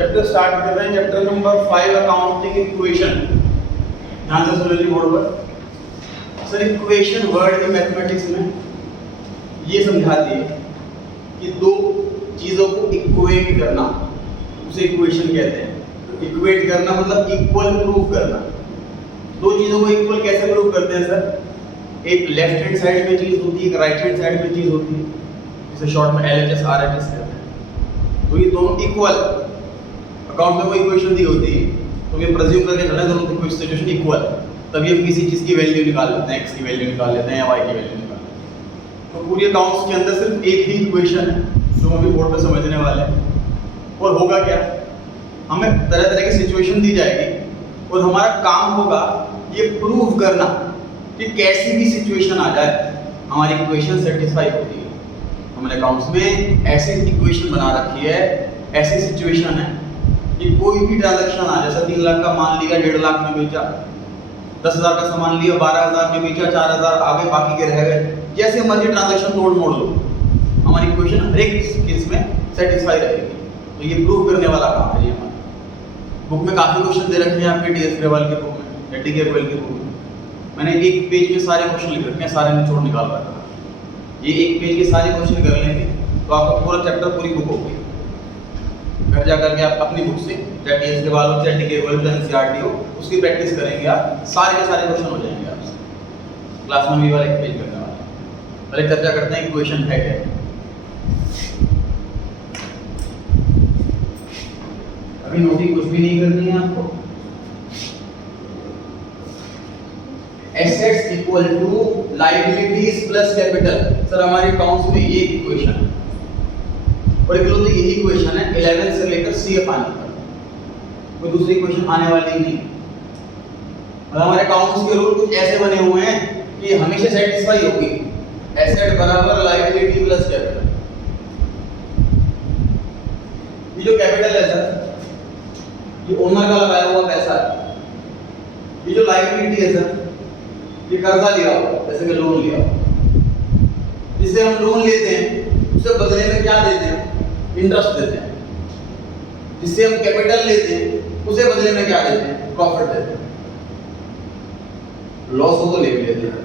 Chapter start कर रहे हैं, चैप्टर नंबर 5 अकाउंटिंग इक्वेशन। ध्यान से सुन लीजिए बोर्ड पर। Sir equation word in mathematics में ये समझाती है कि दो चीजों को इक्वेट करना, उसे इक्वेशन कहते हैं। तो इक्वेट करना मतलब इक्वल प्रूव करना। दो चीजों को इक्वल कैसे प्रूव करते हैं सर? एक लेफ्ट हैंड साइड में चीज होती है, एक राइट हैंड साइड में चीज होती है, जिसे शॉर्ट में LHS RHS कहते हैं। तो ये दोनों इक्वल, अकाउंट में कोई इक्वेशन दी होती है तो ये प्रेज्यूम करके चलना दोनों की कोई सिचुएशन इक्वल, तभी हम किसी चीज की वैल्यू निकाल लेते हैं, x की वैल्यू निकाल लेते हैं या y की वैल्यू निकाल लेते हैं। तो पूरी अकाउंट्स के अंदर सिर्फ एक ही इक्वेशन है जो हम अभी बोर्ड पे समझने वाले हैं। और होगा क्या, हमें तरह तरह की सिचुएशन दी जाएगी और हमारा काम होगा ये प्रूव करना कि कैसी भी सिचुएशन आ जाए हमारी इक्वेशन सेटिस्फाई होती है। हमने अकाउंट्स में ऐसी इक्वेशन बना रखी है, ऐसी सिचुएशन है कि कोई भी ट्रांजैक्शन आ, जैसा 3 लाख का मान लिया, 1.5 लाख में बेचा, 10,000 का सामान लिया, 12,000 में बेचा, 4,000 आगे बाकी के रह गए, जैसे मर्जी ट्रांजैक्शन तोड़ मोड़ लो, हमारी इक्वेशन हर एक केस में सेटिस्फाई रहेगी। तो ये प्रूव करने वाला काम है ये हमारा। बुक में काफी क्वेश्चन दे रखे हैं आपके DS अग्रवाल के बुक में, DK अग्रवाल के बुक में। मैंने एक पेज में सारे क्वेश्चन लिख रखे हैं, सारे निचोड़ निकाल रखा है। ये एक पेज के सारे क्वेश्चन कर लेंगे तो आपका पूरा चैप्टर, पूरी बुक होगी। घर जाकर के आप अपनी बुक से, चाहे DS अग्रवाल हो, चाहे DK अग्रवाल, चाहे NCERT हो, उसकी प्रैक्टिस करेंगे आप, सारे के सारे क्वेश्चन हो जाएंगे आपसे। क्लास में भी वाला एक पेज करने वाला है। पहले चर्चा करते हैं इक्वेशन है क्या। अभी नोटिंग कुछ भी नहीं करनी है आपको। Assets equal to liabilities plus capital. Sir हमारे अकाउंट्स में ये इक्वेशन है और इकलौती यही इक्वेशन है 11 से लेकर CF आने तक, कोई दूसरी इक्वेशन आने वाली नहीं। और हमारे अकाउंट्स के रूल कुछ ऐसे बने हुए हैं कि हमेशा सेटिस्फाई होगी एसेट बराबर लायबिलिटी प्लस कैपिटल। ये जो कैपिटल है सर, ये ओनर का लगाया हुआ पैसा है। ये जो लायबिलिटी है सर, ये कर्जा लिया हो, जैसे कि लोन लिया हो, जिससे हम लोन लेते हैं उससे बदले में क्या देते हैं? इंटरेस्ट देते हैं। जिससे हम कैपिटल लेते हैं उसे बदले में क्या देते हैं? प्रॉफिट देते हैं। लॉस हो तो ले भी लेते हैं।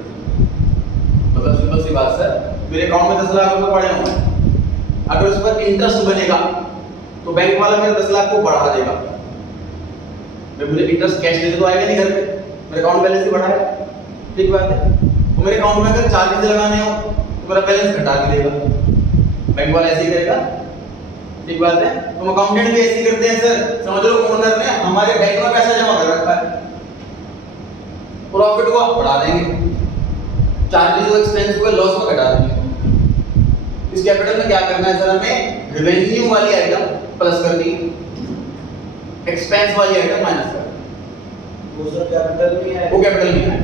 मतलब सिंपल सी बात सर, मेरे अकाउंट में 10 लाख रुपए पड़े होंगे, अगर उस पर इंटरेस्ट बनेगा तो बैंक वाला मेरे 10 लाख को बढ़ा देगा। मैं मुझे इंटरेस्ट कैश दे तो आएगा नहीं घर पे, मेरे अकाउंट बैलेंस ही बढ़ाएगा। ठीक बात है। तो मेरे अकाउंट में अगर 4 चीजें लगाने हो तो मेरा बैलेंस घटा के देगा, बैंक वाला ऐसे ही करेगा। ठीक बात है। तो अकाउंटेंट भी ऐसे ही करते हैं सर। समझ लो ओनर ने हमारे बैंक में पैसा जमा कर रखा है, प्रॉफिट को आप बढ़ा देंगे, चार्जेस और एक्सपेंस को लॉस में घटा देंगे। इस कैपिटल में क्या करना है सर? हमें रेवेन्यू वाली आइटम प्लस करनी, एक्सपेंस वाली आइटम माइनस करनी। वो सर कैपिटल में है, वो कैपिटल में है,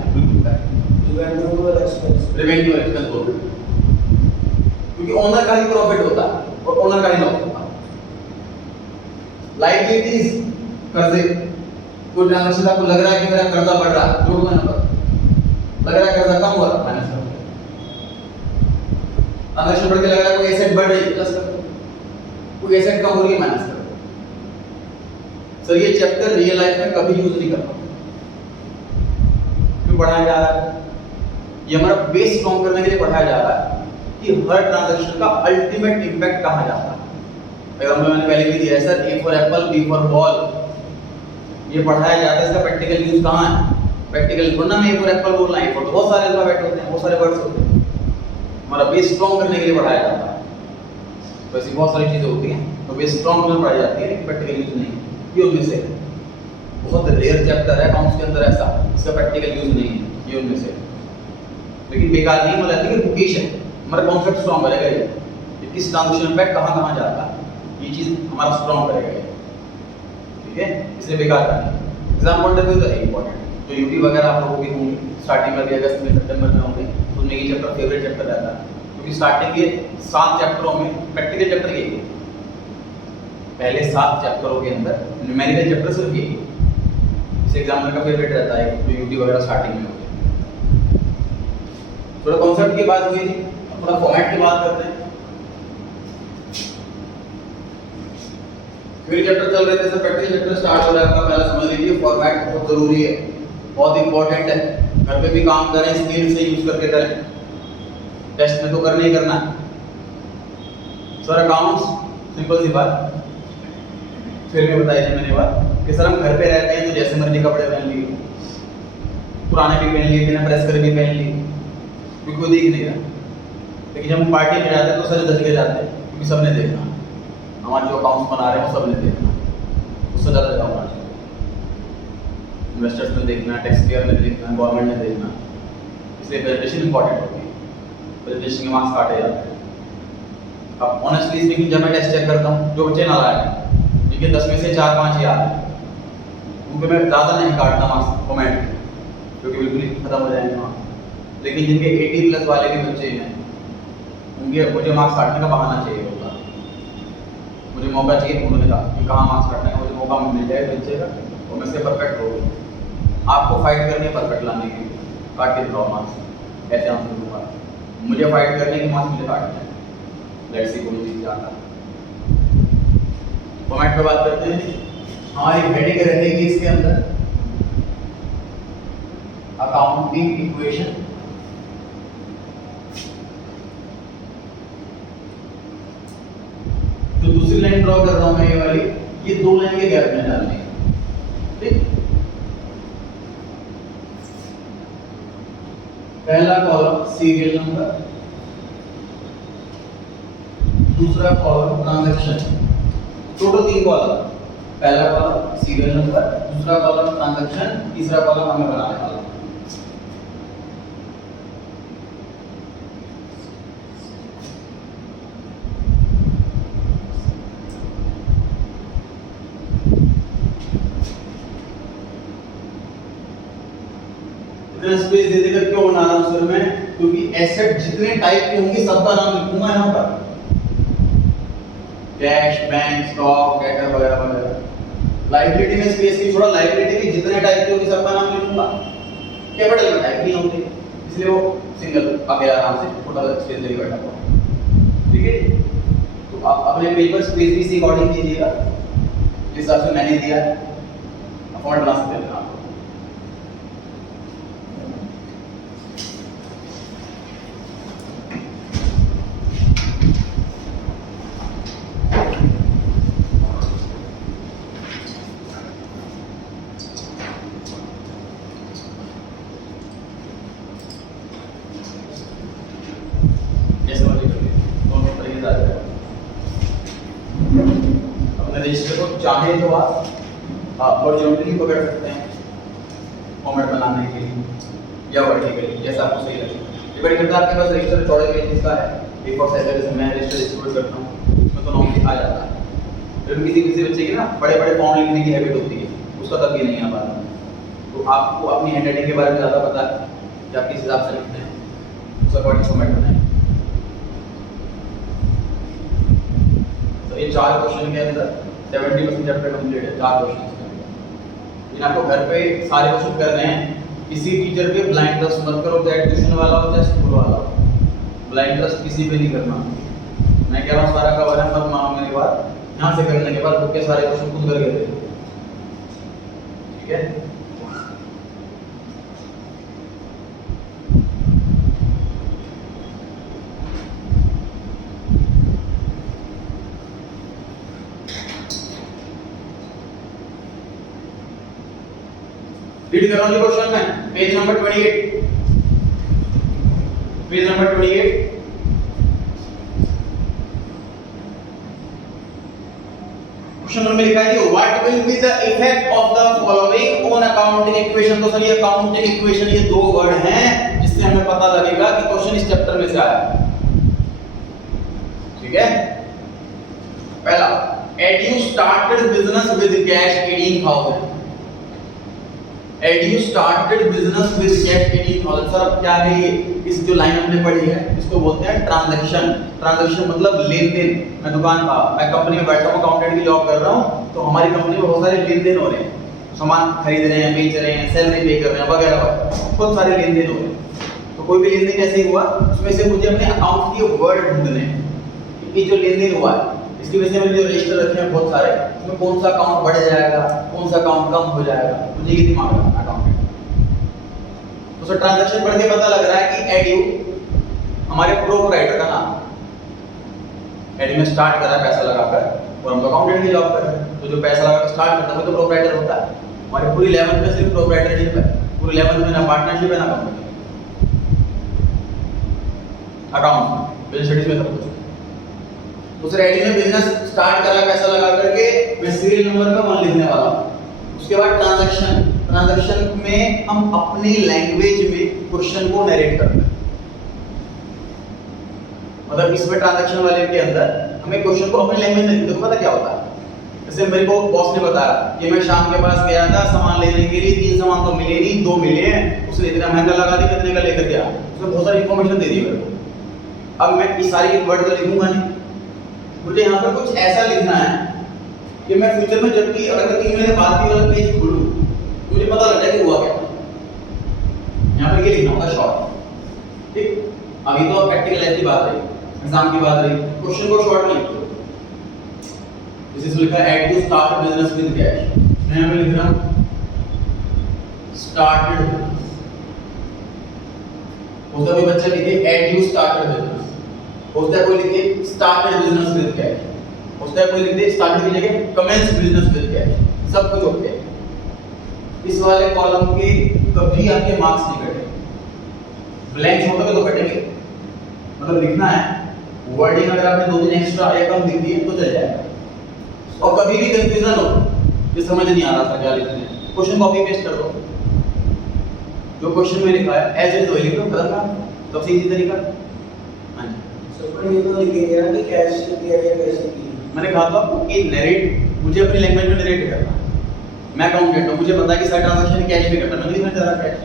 रेवेन्यू और एक्सपेंस। रेवेन्यू और एक्सपेंस बोल रहे हैं, क्योंकि ओनर का ही प्रॉफिट होता है और ओनर का ही लॉस होता है। लायबिलिटीज, कर्जे, कोई ट्रांजैक्शन आपको लग रहा है कि मेरा कर्जा बढ़ रहा है, जोड़ दो यहाँ पर। लग रहा है कर्जा कम हो रहा है, माइनस कर दो। ट्रांजैक्शन बढ़ के लग रहा है कोई एसेट बढ़ रही है, प्लस कर दो। कोई एसेट कम हो रही है, माइनस कर दो। सर ये चैप्टर रियल लाइफ में कभी यूज नहीं करना। क्यों पढ़ाया जा रहा है? ये हमारा बेस स्ट्रॉन्ग करने के लिए पढ़ाया जा रहा है कि हर ट्रांजैक्शन का अल्टीमेट इंपैक्ट कहां जाता है। एग्जांपल मैंने पहले भी दिया है sir, A for Apple, B for ball. ये पढ़ाया जाता है, इसका प्रैक्टिकल यूज कहां है? प्रैक्टिकल वरना में A फॉर एप्पल बोलना है, तो बहुत सारे अल्फाबेट होते हैं, बहुत सारे वर्ड्स होते हैं। हमारा बेस स्ट्रॉन्ग करने के लिए पढ़ाया जाता है। तो ऐसी बहुत सारी चीजें होती हैं तो बेस स्ट्रॉन्ग में पढ़ाई जाती है, प्रैक्टिकल यूज नहीं। ये उनमें से बहुत रेयर चैप्टर है अकाउंट्स के अंदर ऐसा, इसका प्रैक्टिकल यूज नहीं है, ये उनमें से। लेकिन बेकार नहीं बोला कि बुकेशन हमारा कॉन्सेप्ट स्ट्रॉन्ग करेगा। ये किस ट्रांजैक्शन इम्पैक्ट कहां जाता है, ये चीज हमारा स्ट्रॉन्ग करेगा ये। ठीक है, इसलिए बेकार नहीं। एग्जाम पॉइंट ऑफ व्यू तो है इंपॉर्टेंट। जो यूटी वगैरह आप लोगों की होंगी स्टार्टिंग में, अगस्त में, सितंबर में होंगे, तो उनमें ये चैप्टर फेवरेट चैप्टर रहता है, क्योंकि स्टार्टिंग के 7 चैप्टरों में प्रैक्टिकल चैप्टर यही है। पहले 7 चैप्टरों के अंदर न्यूमेरिकल चैप्टर सिर्फ यही है। इस एग्जामिनर का फेवरेट रहता है जो यूटी वगैरह स्टार्टिंग में होते हैं। थोड़ा कॉन्सेप्ट की बात हुई थी, थोड़ा फॉर्मेट की बात करते हैं। फिर चैप्टर चल रहे थे, सब प्रैक्टिस चैप्टर स्टार्ट हो रहा है आपका। पहला समझ लीजिए फॉर्मेट बहुत जरूरी है, बहुत इंपॉर्टेंट है। घर पे भी काम करें, स्किल से यूज करके करें, टेस्ट में तो करना ही करना है। सर अकाउंट्स सिंपल सी बात, फिर भी बताई थी मैंने बात कि सर हम घर पे रहते हैं तो जैसे मर्जी कपड़े पहन लिए, पुराने भी पहन लिए, बिना प्रेस करे भी पहन लिए, क्योंकि कोई देख नहीं रहा। लेकिन जब हम पार्टी में जाते हैं तो सर दस के जाते हैं, क्योंकि सबने देखना, हमारे जो अकाउंट्स बना रहे हैं वो सबने देखना, उससे ज़्यादा जाओ होना चाहिए। इन्वेस्टर्स ने देखना, टैक्स पेयर ने देखना, गवर्नमेंट ने देखना, इसलिए प्रेजेंटेशन इंपॉर्टेंट होती है। प्रेजेंटेशन के मार्क्स काटे जाते हैं। अब ऑनेस्टली स्पीकिंग जब मैं टेस्ट चेक करता हूँ, जो बच्चे ना लाए लेकिन 10 में से 4-5 याद है, उनके मैं ज़्यादा नहीं काटता मार्क्स कमेंट, क्योंकि बिल्कुल ही खत्म हो जाएंगे मार्क्स। लेकिन जिनके 80+ वाले के बच्चे हैं, उनके मुझे मार्क्स काटने का बहाना चाहिए होगा, मुझे मौका चाहिए उन्होंने कहा कि कहाँ मार्क्स काटने का मुझे मौका मिल जाए बच्चे का, और मैं से परफेक्ट हो गई। आपको फाइट करनी है परफेक्ट लाने की, काट के दिखाओ मार्क्स, ऐसे आंसर दूंगा। मुझे फाइट करने की मार्क्स मुझे काटना है, लेट्स सी कौन जीत जाता है। फॉर्मेट पे बात करते हैं। हमारी हेडिंग रहेगी इसके अंदर अकाउंटिंग इक्वेशन। जो दूसरी लाइन ड्रॉ कर रहा हूं मैं ये वाली, ये 2 लाइन के गैप में डालनी है, ठीक। पहला कॉलम सीरियल नंबर, दूसरा कॉलम ट्रांजैक्शन, टोटल 3 कॉलम। पहला कॉलम सीरियल नंबर, दूसरा कॉलम ट्रांजैक्शन, तीसरा कॉलम हमें बनाने वाला है। इतना स्पेस दे देकर क्यों बना रहा हूं सर मैं, क्योंकि एसेट जितने टाइप के होंगे सबका नाम लिखूंगा यहां पर, कैश, बैंक, स्टॉक, डेटर वगैरह वगैरह। लायबिलिटी में स्पेस की छोड़ा, लायबिलिटी की जितने टाइप की होगी सबका नाम लिखूंगा। कैपिटल में टाइप नहीं होते, इसलिए वो सिंगल अकेला आराम से छोटा स्पेस लेके बैठा हुआ, ठीक है। तो आप अपने पेज पर स्पेस भी इसी अकॉर्डिंग दीजिएगा, जिस हिसाब से मैंने दिया है। फॉन्ट बना सकते हैं आप। रजिस्टर को चाहे तो आप हॉरिजॉन्टली पकड़ सकते हैं फॉर्मेट बनाने के लिए, या वर्टिकली, जैसा आपको सही लगे। डिपेंड करता है आपके पास रजिस्टर चौड़े पेजेस का है, A4 साइज का, जैसे मैं रजिस्टर डिस्ट्रीब्यूट करता हूँ उसमें तो नॉर्मली आ जाता है। फिर किसी बच्चे की ना बड़े फॉन्ट लिखने की हैबिट होती है, उसका तब भी नहीं आ पाता। तो आपको अपनी हैंडराइटिंग के बारे में ज़्यादा पता है कि आप किस हिसाब से लिखते हैं, उस अकॉर्डिंग फॉर्मेट बनाएं। तो ये 4 क्वेश्चन के अंदर 70% चैप्टर कंप्लीट है, 4 क्वेश्चन। लेकिन आपको घर पे सारे क्वेश्चन करने हैं। किसी टीचर पे ब्लाइंड ट्रस्ट मत करो, चाहे ट्यूशन वाला हो चाहे स्कूल वाला हो। ब्लाइंड ट्रस्ट किसी पे नहीं करना। मैं कह रहा हूँ सारा कवर है, मत मानो मेरी बात। यहाँ से करने के बाद बुक के सारे क्वेश्चन खुद करके दे, ठीक है। रीड कर रहा हूँ क्वेश्चन में, page number 28, page number 28। Question में लिखा है what will be the effect of the following on accounting equation. तो सर ये अकाउंटिंग इक्वेशन, ये 2 वर्ड हैं जिससे हमें पता लगेगा कि क्वेश्चन इस चैप्टर में से आया, ठीक है। पहला, Ed you started business with cash 18,000। Ed you started business with cash 18,000। Sir अब क्या है ये, इस जो लाइन हमने पढ़ी है इसको बोलते हैं ट्रांजैक्शन। ट्रांजैक्शन मतलब लेन देन। मैं कंपनी में बैठा हूँ, अकाउंटेंट की जॉब कर रहा हूँ, तो हमारी कंपनी में बहुत सारे लेन देन हो रहे हैं, सामान खरीद रहे हैं, बेच रहे हैं, सैलरी पे कर रहे हैं वगैरह वगैरह, बहुत सारे लेन देन हो रहे हैं। तो कोई भी लेन देन ऐसे हुआ, उसमें से मुझे अपने अकाउंट के वर्ड ढूंढने हैं कि जो लेन देन हुआ है इसकी वजह से मैंने जो रजिस्टर रखे हैं बहुत सारे, उसमें कौन सा अकाउंट बढ़ जाएगा, कौन सा अकाउंट कम हो जाएगा, मुझे ये दिमाग रखना अकाउंट। तो सर ट्रांजैक्शन पढ़ के पता लग रहा है कि एडयू हमारे प्रोप्राइटर का नाम, एडयू में स्टार्ट करा है पैसा लगाकर और हम तो अकाउंटेंट की जॉब कर रहे हैं, तो जो पैसा लगाकर स्टार्ट करता है वो तो प्रोप्राइटर होता है। हमारे पूरी 11th में सिर्फ प्रोप्राइटरशिप है, पूरी 11th में ना पार्टनरशिप है ना कंपनी अकाउंट बिजनेस स्टडीज में सब कुछ। तो सर एडयू ने बिजनेस स्टार्ट करा पैसा लगा करके, मैं सीरियल नंबर का 1 लिखने वाला हूं। उसके बाद ट्रांजैक्शन में हम अपनी लैंग्वेज में क्वेश्चन को नरेट करते हैं, मतलब इसमें ट्रांजैक्शन वाले के अंदर हमें क्वेश्चन को अपनी लैंग्वेज में लिखते, पता क्या होता है। जैसे मेरे को बॉस ने बताया कि मैं शाम के पास गया था सामान लेने के लिए, 3 सामान तो मिले नहीं, 2 मिले हैं, उसने इतना महंगा लगा दिया, कितने का लेकर गया, उसने बहुत सारी इंफॉर्मेशन दे दी मेरे को। अब मैं ये सारी वर्ड तो लिखूंगा नहीं, मुझे यहाँ पर कुछ ऐसा लिखना है कि मैं फ्यूचर में जब भी अगर 3 महीने बाद भी वाला पेज खोलूं मुझे पता लग जाए कि हुआ क्या। यहाँ पर ये लिखना होगा शॉर्ट, ठीक। अभी तो प्रैक्टिकल लाइफ की बात रही, एग्जाम की बात रही, क्वेश्चन को शॉर्ट में लिखो। जैसे लिखा है एडयू स्टार्ट बिजनेस विद कैश, मैं यहाँ पे लिख रहा हूँ स्टार्टेड। होता कोई बच्चा लिखे एडयू स्टार्टेड बिजनेस, होता है कोई लिखे स्टार्टेड बिजनेस विद कैश, होता है कोई लिख दे स्टार्टेड की जगह कमेंस बिजनेस विद कैश, सब कुछ ओके। इस वाले कॉलम के कभी आपके मार्क्स नहीं कटेंगे, ब्लैंक छोड़ तो कटेंगे। मतलब लिखना है वर्डिंग, अगर आपने 2-3 एक्स्ट्रा या कम लिख दिए तो चल जाएगा। और कभी भी कंफ्यूजन हो, ये समझ नहीं आ रहा था क्या लिखना है, क्वेश्चन कॉपी पेस्ट कर दो, जो क्वेश्चन में लिखा है एज इट इज वही लिख दो, खत्म काम, सबसे इजी तरीका। हां जी सर पर ये तो लिखेंगे ना कि कैश से दिया या कैसे किया। मैंने कहा था आपको कि नरेट मुझे अपनी लैंग्वेज में नरेट करना है। मैं अकाउंटेंट हूं, मुझे पता है कि सारे ट्रांजैक्शन कैश में करना है, मैं लिखना चाह रहा कैश।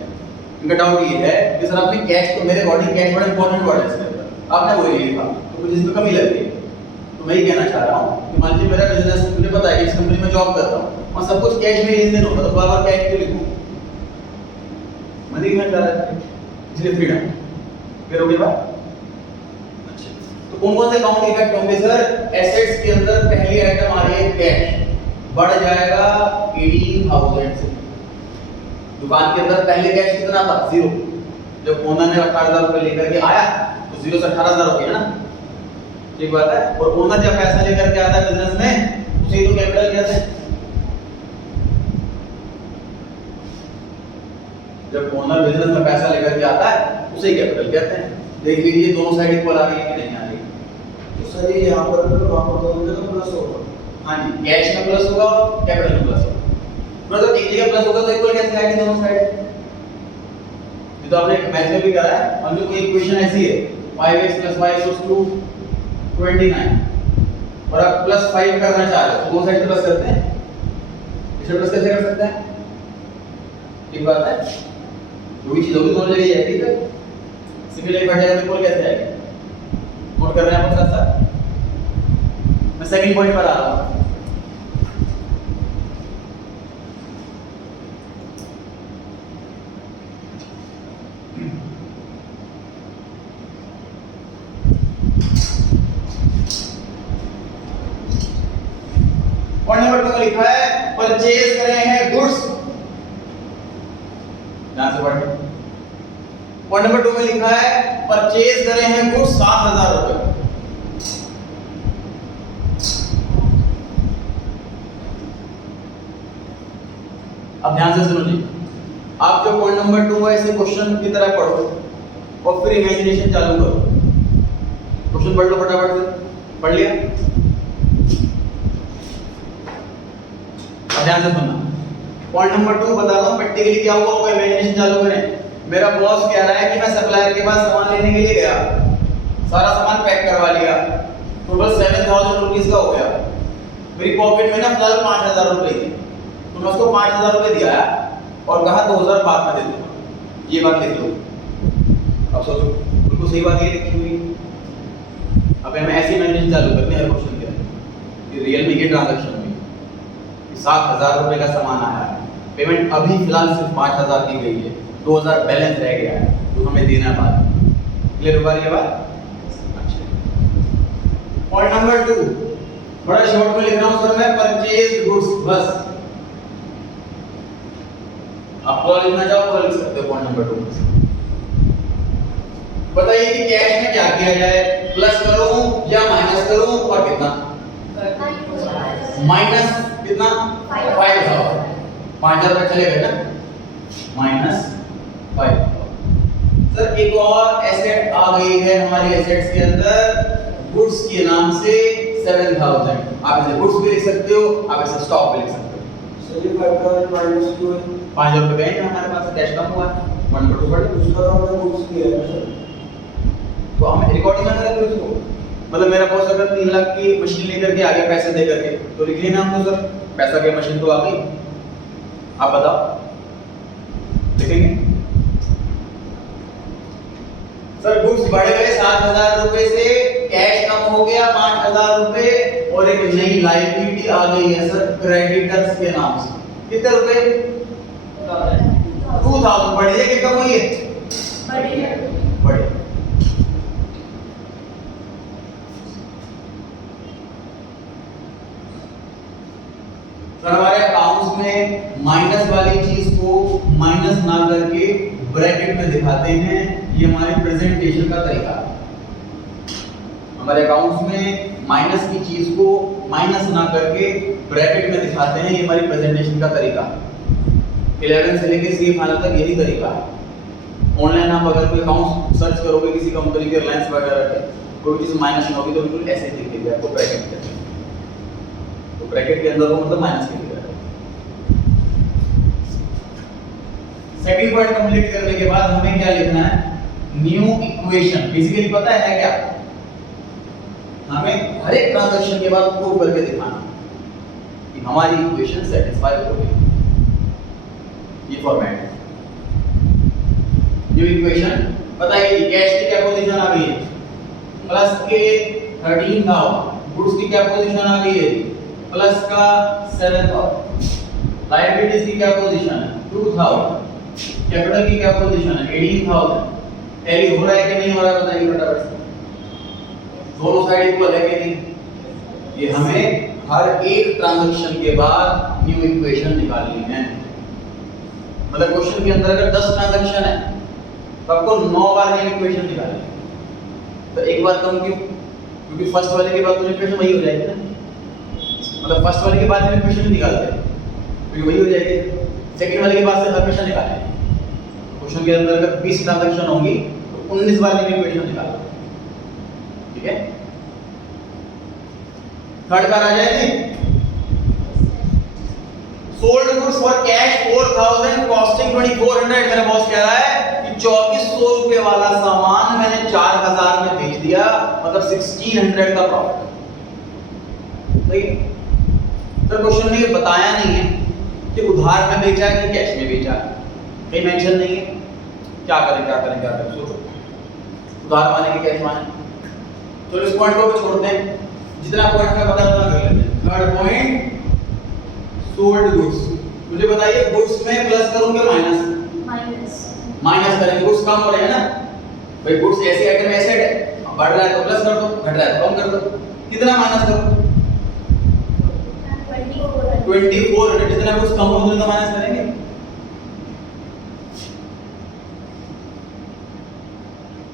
इनका डाउट ये है कि सर आपने कैश, तो मेरे अकॉर्डिंग कैश बड़ा इंपॉर्टेंट वर्ड है इसके अंदर, आपने वही लिखा तो मुझे इसमें कमी लग गई। तो मैं ये कहना चाह रहा हूं कि मान लीजिए मेरा बिजनेस, मुझे पता है कि इस कंपनी में जॉब करता हूं और सब कुछ कैश में लेन देन होता है, तो बार-बार कैश क्यों लिखूं, मैं लिखना चाह रहा था, इसलिए फ्रीडम। फिर हो गया बात। अच्छा, तो कौन-कौन से अकाउंट इफेक्ट होंगे सर? एसेट्स के अंदर पहली आइटम आ रही है कैश, बढ़ जाएगा 18,000 से। दुकान के अंदर पहले कैश कितना था? 0। जब ओनर ने 18,000 रुपए लेकर के आया तो 0 से 18,000 हो गया ना, ठीक बात है। और ओनर जब पैसा लेकर के आता है बिजनेस में, उसे तो कैपिटल कहते हैं। जब ओनर बिजनेस में पैसा लेकर के आता है उसे कैपिटल कहते हैं। देख लीजिए दोनों साइड इक्वल आ रही है कि नहीं आ रही। तो सर ये यहाँ पर तो वहाँ पर दोनों जगह प्लस होगा। हाँ जी, कैश में प्लस होगा, कैपिटल में प्लस होगा। मतलब एक जगह प्लस होगा तो इक्वल कैसे आएगी दोनों साइड? ये तो आपने मैथ में भी करा है। हम लोग कोई इक्वेशन ऐसी है 5x + y = 29 और आप +5 करना चाह रहे हो तो दोनों साइड प्लस करते हैं। इसे प्लस कैसे कर सकते हैं? ठीक बात है, जो भी चीज होगी दोनों जगह जाएगी, ठीक है। सिमिलर कट जाएगा तो इक्वल कैसे आएगा? नोट कर रहे हैं आप साथ साथ। मैं सेकंड पॉइंट पर आ रहा हूं। पॉइंट नंबर 2 में लिखा है परचेज करे हैं गुड्स, ध्यान से पढ़िए। पॉइंट नंबर 2 में लिखा है परचेज करे हैं गुड्स 7,000 रुपए। अब ध्यान से सुनो जी, आप जो पॉइंट नंबर 2 है इसे क्वेश्चन की तरह पढ़ो और फिर इमेजिनेशन चालू करो। क्वेश्चन पढ़ लो फटाफट से, पढ़ लिया? ध्यान से सुनना। पॉइंट नंबर 2 बता रहा हूं प्रैक्टिकली क्या हुआ होगा, इमेजिनेशन चालू करें। मेरा बॉस कह रहा है कि मैं सप्लायर के पास सामान लेने के लिए गया, सारा सामान पैक करवा लिया, टोटल 7,000 रुपीस का हो गया। मेरी पॉकेट में ना फिलहाल 5,000 रुपए थे, तो मैं उसको 5,000 रुपए दिया और कहा 2,000 बाद में दे दूंगा। ये बात लिख लो। अब सोचो, बिल्कुल सही बात ये लिखी हुई। अब हमें ऐसे इमेजिनेशन चालू करते हैं हर क्वेश्चन के अंदर कि रियल में ये ट्रांजैक्शन 7,000 रुपए का सामान आया है, पेमेंट अभी फिलहाल सिर्फ 5,000 दी गई है, 2,000 बैलेंस रह गया है तो हमें देना है बाद। क्लियर होगा ये बात? अच्छा। पॉइंट नंबर 2, बड़ा शॉर्ट में लिख रहा हूं सर मैं, परचेज गुड्स बस। आप पूरा लिखना चाहो तो लिख सकते हो पॉइंट नंबर 2। बताइए कि कैश में क्या किया जाए, प्लस करूं या माइनस करूं, और कितना? माइनस कितना? 5000। 5000 रुपए चले गए ना, माइनस 5। सर एक और एसेट आ गई है हमारी एसेट्स के अंदर, गुड्स के नाम से 7000। आप इसे गुड्स भी लिख सकते हो, आप इसे स्टॉक भी लिख सकते हो। सर ये 5000 माइनस क्यों है? 5000 रुपए गए हमारे पास, कैश कम हुआ है, 1 बटे 2 बटे उसका तो हमने गुड्स किया है सर। तो हमें रिकॉर्डिंग में रखें उसको। मतलब मेरा बॉस अगर 3 लाख की मशीन लेकर के आ गया पैसे दे करके, तो लिख लेना हम तो सर पैसा की मशीन तो आ गई। आप बताओ लिखेंगे? सर गुड्स बढ़ गए 7000 रुपए से, कैश कम हो गया 5000 रुपए, और एक नई लायबिलिटी आ गई है सर क्रेडिटर्स के नाम से। कितने रुपए? 2000। बढ़ी है कि कम हुई है? बढ़ी। सर हमारे अकाउंट्स में माइनस वाली चीज को माइनस ना करके ब्रैकेट में दिखाते हैं, ये हमारे प्रेजेंटेशन का तरीका है। हमारे अकाउंट्स में माइनस की चीज को माइनस ना करके ब्रैकेट में दिखाते हैं, ये हमारी प्रेजेंटेशन का तरीका है। 11 से लेके सी फाइनल तक यही तरीका है। ऑनलाइन आप अगर कोई अकाउंट सर्च करोगे किसी कंपनी के, रिलायंस वगैरह के, कोई चीज माइनस ना होगी तो बिल्कुल ऐसे ही दिखेगी आपको ब्रैकेट के। तो ब्रैकेट के अंदर वो मतलब माइनस के लिए। सेकंड पॉइंट कंप्लीट करने के बाद हमें क्या लिखना है? New equation. बेसिकली पता है क्या? हमें हर एक ट्रांजैक्शन के बाद प्रूव करके दिखाना कि हमारी इक्वेशन सेटिस्फाई हो गई। ये फॉर्मेट है। न्यू इक्वेशन बताइए कैश की क्या पोजीशन आ गई है? प्लस के 13,000। गुड्स की क्या पोजीशन आ गई है? प्लस का 7,000। लायबिलिटीज की क्या पोजीशन है? 2,000। कैपिटल की क्या पोजीशन है? 18,000। टैली हो रहा है कि नहीं हो रहा है बताइए फटाफट से। दोनों साइड इक्वल है कि नहीं? ये हमें हर एक ट्रांजैक्शन के बाद न्यू इक्वेशन निकालनी है। मतलब क्वेश्चन के अंदर अगर 10 ट्रांजैक्शन है तो आपको 9 बार न्यू इक्वेशन निकालनी है। तो एक बार कम क्यों? क्योंकि फर्स्ट वाले के बाद तो इक्वेशन वही हो जाएगी ना। मतलब फर्स्ट वाले के बाद न्यू इक्वेशन निकालते हैं क्योंकि वही हो जाएगी। सेकंड वाले के बाद से हमेशा निकालेंगे। क्वेश्चन के अंदर अगर 20 ट्रांजैक्शन होंगी तो 19 बार न्यू इक्वेशन निकालना। ठीक है? थर्ड बार आ जाएगी। Sold goods for cash 4,000 costing 2,400। मेरा बॉस कह रहा है कि 2400 रुपए वाला सामान मैंने 4,000 में बेच दिया, मतलब 1600 का प्रॉफिट। सही? तो क्वेश्चन में ये बताया नहीं है कि उधार में बेचा है कि कैश में बेचा है, कहीं मेंशन नहीं है। क्या करें सोचो। उधार माने कि कैश माने? तो इस पॉइंट को भी छोड़ते हैं, जितना पॉइंट में पता उतना कर लेते हैं। Third point sold goods. मुझे बताइए गुड्स में प्लस करूं कि माइनस? माइनस करेंगे, गुड्स कम हो रहे हैं ना भाई। गुड्स ऐसी आइटम एसेट है, बढ़ रहा है तो प्लस कर दो, घट रहा है तो कम कर दो। कितना माइनस करूं? 2400। जितना गुड्स कम होगा उतना माइनस करेंगे।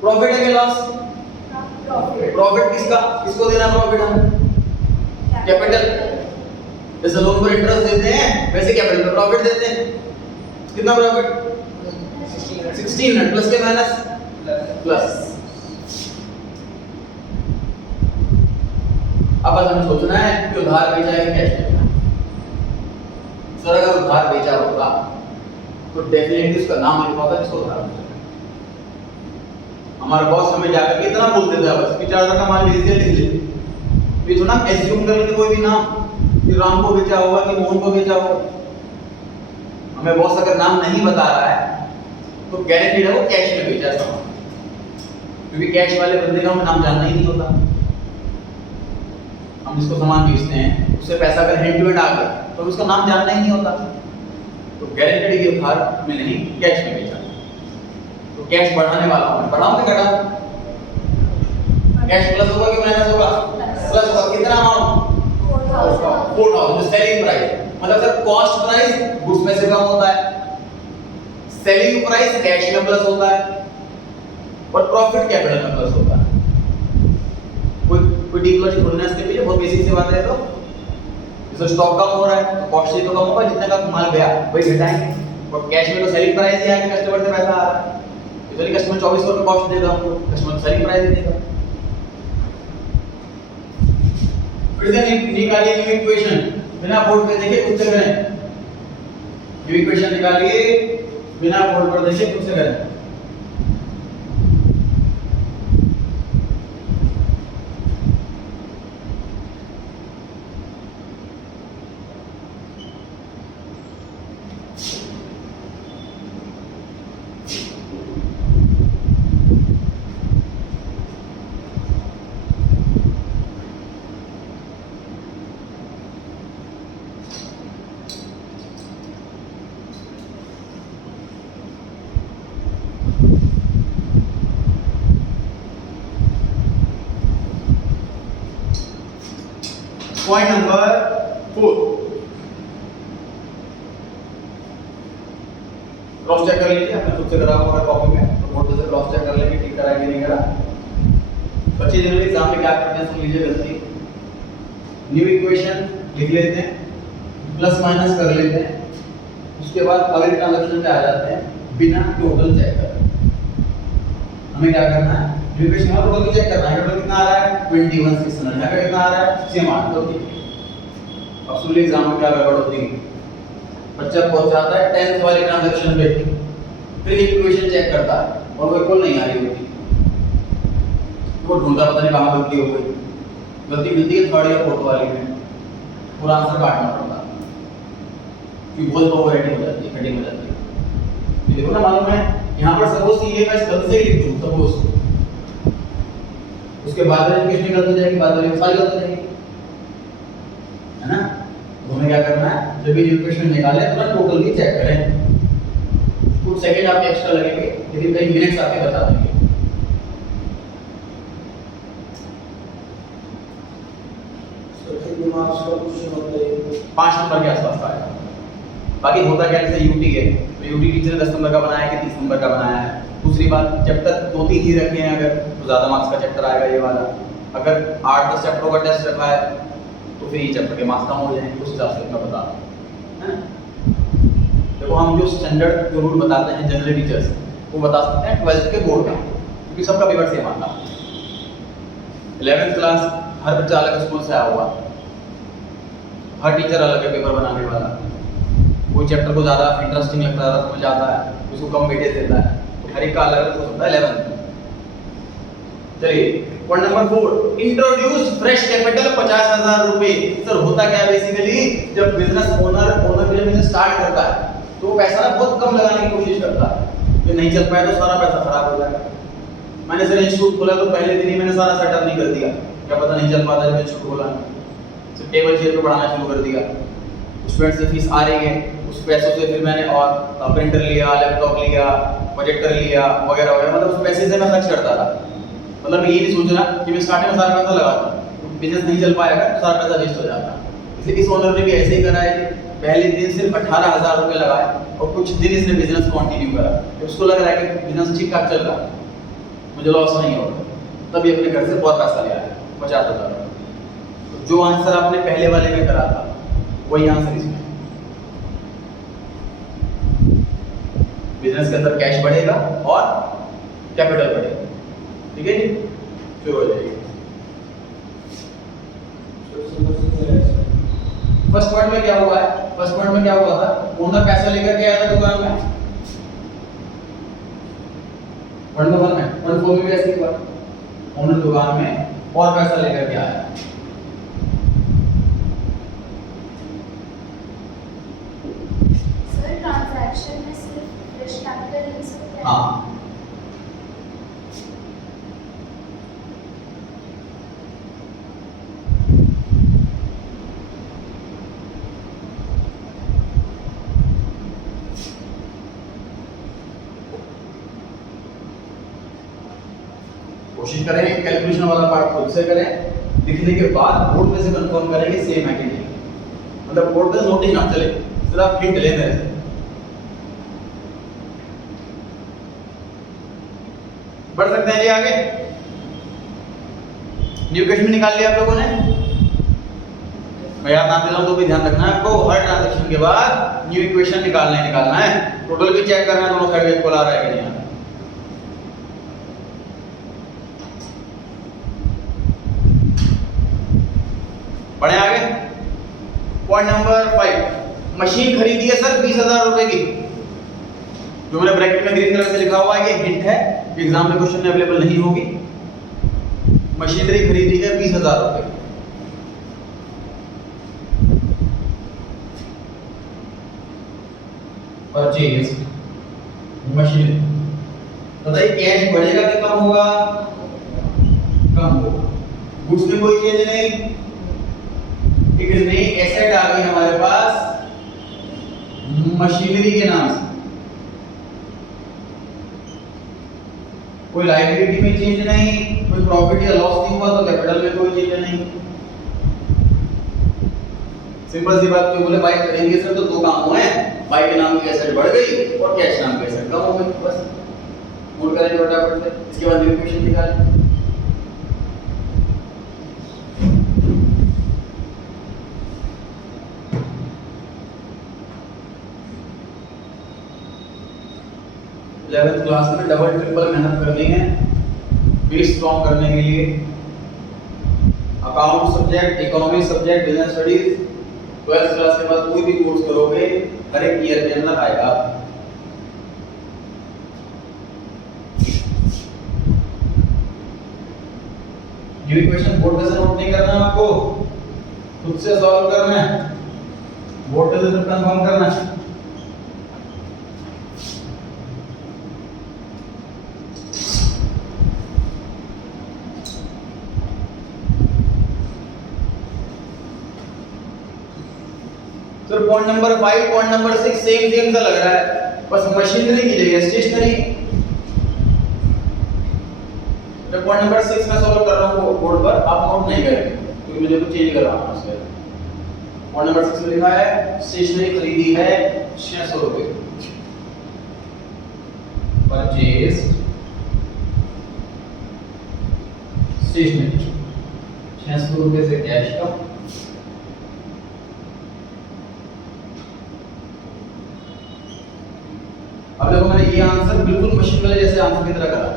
प्रॉफिट है कि लॉस? प्रॉफिट किसका? किसको देना प्रॉफिट? हम कैपिटल। जैसे लोन पर इंटरेस्ट देते हैं वैसे कैपिटल पे प्रॉफिट देते हैं। कितना प्रॉफिट? 1600 प्लस के माइनस प्लस। अब बस हमें सोचना है कि उधार बेचा है कि कैश बेचा है। सर अगर उधार बेचा होगा तो डेफिनेटली उसका नाम लिखा होगा जिसको उधार बेचा। हमारा बॉस हमें जाकर के इतना बोल देता है बस कि 4,000 का माल बेच दिया, लिख ले। ये थोड़ा एज्यूम कर लेते कोई भी नाम कि राम को बेचा होगा कि मोहन को बेचा होगा। हमें बॉस अगर नाम नहीं बता रहा है तो गारंटीड है वो कैश में बेचा है सामान, क्योंकि कैश वाले बंदे का हमें नाम जानना ही नहीं होता। हम जिसको सामान बेचते हैं उससे पैसा अगर हैंड टू हैंड आ गया तो उसका नाम जानना ही नहीं होता। तो गारंटीड ये उधार में नहीं कैश में बेचा। तो कैश बढ़ाने वाला हूं, बढ़ाऊं कि घटाऊं? कैश प्लस होगा कि माइनस होगा? प्लस होगा। कितना अमाउंट? 4,000 सेलिंग प्राइस, मतलब सर कॉस्ट प्राइस गुड्स में से कम होता है, सेलिंग प्राइस कैश में प्लस होता है और प्रॉफिट कैपिटल में प्लस होता है। कोई डीप लॉजिक थोड़ी ना इसके पीछे, बहुत बेसिक सी बात है। तो जैसे स्टॉक कम हो रहा है तो कॉस्ट ही तो कम होगा, जितना का माल गया वही घटाएंगे, और कैश में तो सेलिंग प्राइस ही आएगा, कस्टमर से पैसा आ रहा है, चलिए कस्टमर 2400 रुपए कॉस्ट देगा हमको, कस्टमर सेलिंग प्राइस देगा। फिर से निकालिए न्यू इक्वेशन, बिना बोर्ड पे देखे खुद से करें। न्यू इक्वेशन निकालिए बिना बोर्ड पर देखे खुद से करें। पॉइंट नंबर 4, क्रॉस चेक कर लीजिए, आपने खुद से करा होगा कॉपी में, तो बोर्ड से क्रॉस चेक कर लेंगे ठीक करा कि नहीं करा। बच्चे जनरली एग्जाम में क्या करते हैं सुन लीजिए गलती, न्यू इक्वेशन लिख लेते हैं, प्लस माइनस कर लेते हैं, उसके बाद अगले ट्रांजैक्शन पे आ जाते हैं बिना टोटल चेक करे। हमें क्या करना है, न्यू इक्वेशन में टोटल चेक करना है, टोटल कितना आ रहा है 21,600, यहाँ पे कितना आ रहा है सेम आ रहा है। अब सुन लीजिए एग्जाम में क्या गड़बड़ होती है, बच्चा पहुंच जाता है 10th वाली ट्रांजैक्शन पे, फिर इक्वेशन चेक करता है और वो इक्वल नहीं आ रही होती, वो ढूंढता पता नहीं कहाँ गलती हो गई, गलती मिलती है थर्ड या फोर्थ वाली में, पूरा आंसर काटना पड़ता है क्योंकि बहुत ओवरराइटिंग हो जाती है, कटिंग हो जाती है। तो देखो ना मालूम है यहाँ पर सपोज ये मैं गलत से लिख दूँ सपोज, उसके बाद वाली इक्वेशन गलत हो जाएगी, बाद वाली सारी गलत हो जाएगी, है ना। तो हमें क्या करना है, जब भी इक्वेशन निकाले तुरंत टोटल भी चेक करें, कुछ सेकंड आपके एक्स्ट्रा लगेंगे लेकिन कई मिनट्स आपके बता देंगे। मार्क्स का क्वेश्चन होता है 5 नंबर के आसपास का आएगा। बाकी होता क्या जैसे यूटी है तो यूटी टीचर ने 10 नंबर का बनाया है कि 30 नंबर का बनाया है। दूसरी बात चैप्टर 2-3 ही रखे हैं अगर तो ज़्यादा मार्क्स का चैप्टर आएगा ये वाला, अगर 8-10 चैप्टरों का टेस्ट रखा है तो फिर ये चैप्टर के मार्क्स कम हो जाएंगे, उस हिसाब से मैं बता रहा हूँ। देखो हम जो स्टैंडर्ड जो रूल बताते हैं जनरल टीचर्स वो बता सकते हैं 12th के बोर्ड का, क्योंकि सबका पेपर सेम आता है। 11th क्लास हर बच्चा अलग स्कूल से आया हुआ, हर टीचर अलग है पेपर बनाने वाला, कोई चैप्टर को ज़्यादा इंटरेस्टिंग लगता है, ज़्यादा समझ आता है, उसको कम वेटेज देता है, तो हर एक का अलग हो सकता है 11th। चलिए point number 4, introduce fresh capital 50,000 रुपए। सर होता क्या है बेसिकली, जब बिजनेस ओनर बिजनेस स्टार्ट करता है तो वो पैसा ना बहुत कम लगाने की कोशिश करता है, कि नहीं चल पाया तो सारा पैसा खराब हो जाएगा। मैंने सर इंस्टीट्यूट खोला तो पहले दिन ही मैंने सारा सेटअप नहीं कर दिया, क्या पता नहीं चल पाता जब इंस्टीट्यूट खोला, सिर्फ टेबल चेयर पे पढ़ाना शुरू कर दिया, स्टूडेंट से फीस आ रही है, उस पैसों से फिर मैंने और प्रिंटर लिया, लैपटॉप लिया, प्रोजेक्टर लिया वगैरह वगैरह, मतलब उस पैसे से मैं खर्च करता था। मतलब ये नहीं सोचना कि मैं स्टार्टिंग में सारा पैसा लगा दूं, बिजनेस नहीं चल पाएगा तो सारा पैसा वेस्ट हो जाता। इसलिए इस ओनर ने भी ऐसे ही करा है कि पहले दिन सिर्फ 18,000 रुपये लगाए और कुछ दिन इसने बिजनेस कंटिन्यू करा, जब उसको लग रहा है कि बिजनेस ठीक ठाक चल रहा, मुझे लॉस नहीं होगा, तभी अपने घर से बहुत पैसा ले आया 50,000 रुपये। जो आंसर आपने पहले वाले में करा था वही आंसर इसमें। बिजनेस के अंदर कैश बढ़ेगा और कैपिटल बढ़ेगा, ठीक है जी, शुरू हो जाइए। फर्स्ट पॉइंट में क्या हुआ है, फर्स्ट पॉइंट में क्या हुआ था, ओनर पैसा लेकर के आया था दुकान में, पॉइंट नंबर 1 में, पॉइंट 4 में भी ऐसे ही हुआ, ओनर दुकान में और पैसा लेकर के आया। सर ट्रांजैक्शन में सिर्फ फ्रेश कैपिटल ले सकते हैं? हाँ कोशिश करें कैलकुलेशन वाला पार्ट खुद से करें, लिखने के बाद बोर्ड पे से कंफर्म करेंगे सेम है कि नहीं, मतलब बोर्ड पे नोटिंग ना चले, सिर्फ हिंट ले मेरे से। बढ़ सकते हैं जी आगे। न्यू इक्वेशन निकाल लिया आप लोगों ने? मैं याद नाम दे रहा हूं तो भी ध्यान रखना है आपको, हर ट्रांजैक्शन के बाद न्यू इक्वेशन निकालना है। टोटल भी चेक करना है दोनों साइड में इक्वल आ रहा है कि नहीं आ रहा। बढ़े आगे। पॉइंट नंबर 5, मशीन खरीदी है सर 20,000 रुपए की। जो मैंने ब्रैकेट में ग्रीन कलर से लिखा हुआ है ये हिंट है, एग्जाम में क्वेश्चन में अवेलेबल नहीं होगी। मशीनरी खरीदी है 20,000 रुपए। परचेज मशीन, बताइए कैश बढ़ेगा कि कम होगा? कम होगा। गुड्स में कोई चेंज नहीं, एक नई एसेट आ गई हमारे पास मशीनरी के नाम से। कोई लायबिलिटी में चेंज नहीं, कोई प्रॉफिट या लॉस नहीं हुआ, तो कैपिटल में कोई चेंज नहीं। सिंपल सी बात, कोई बोले बाइक खरीदेंगे सर तो दो काम हुए हैं, बाइक के नाम की एसेट बढ़ गई और कैश नाम की एसेट कम हो गई, बस नोट करें फटाफट से। इसके बाद इक्वेशन निकालें। इलेवेंथ क्लास में डबल ट्रिपल मेहनत करनी है बेस स्ट्रॉन्ग करने के लिए। Account subject, economic subject, business studies 12th class के बाद कोई भी कोर्स करोगे हर एक ईयर के अंदर आएगा। ये इक्वेशन बोर्ड पे से नोट नहीं करना आपको, खुद से सॉल्व करना है, बोर्ड पे से कंफर्म करना है। Sir point number 5, point number 6 same सा लग रहा है, बस मशीनरी की जगह स्टेशनरी। तो पॉइंट नंबर 6 मैं सॉल्व कर रहा हूं बोर्ड पर, आप नोट नहीं करेंगे क्योंकि मुझे कुछ चेंज कर रहा हूं उसके। पॉइंट नंबर 6 में लिखा है स्टेशनरी खरीदी है 600 रुपए, परचेज स्टेशनरी 600 रुपए से कैश का। अब देखो मैंने ये आंसर बिल्कुल मशीन वाले जैसे आंसर की तरह करा।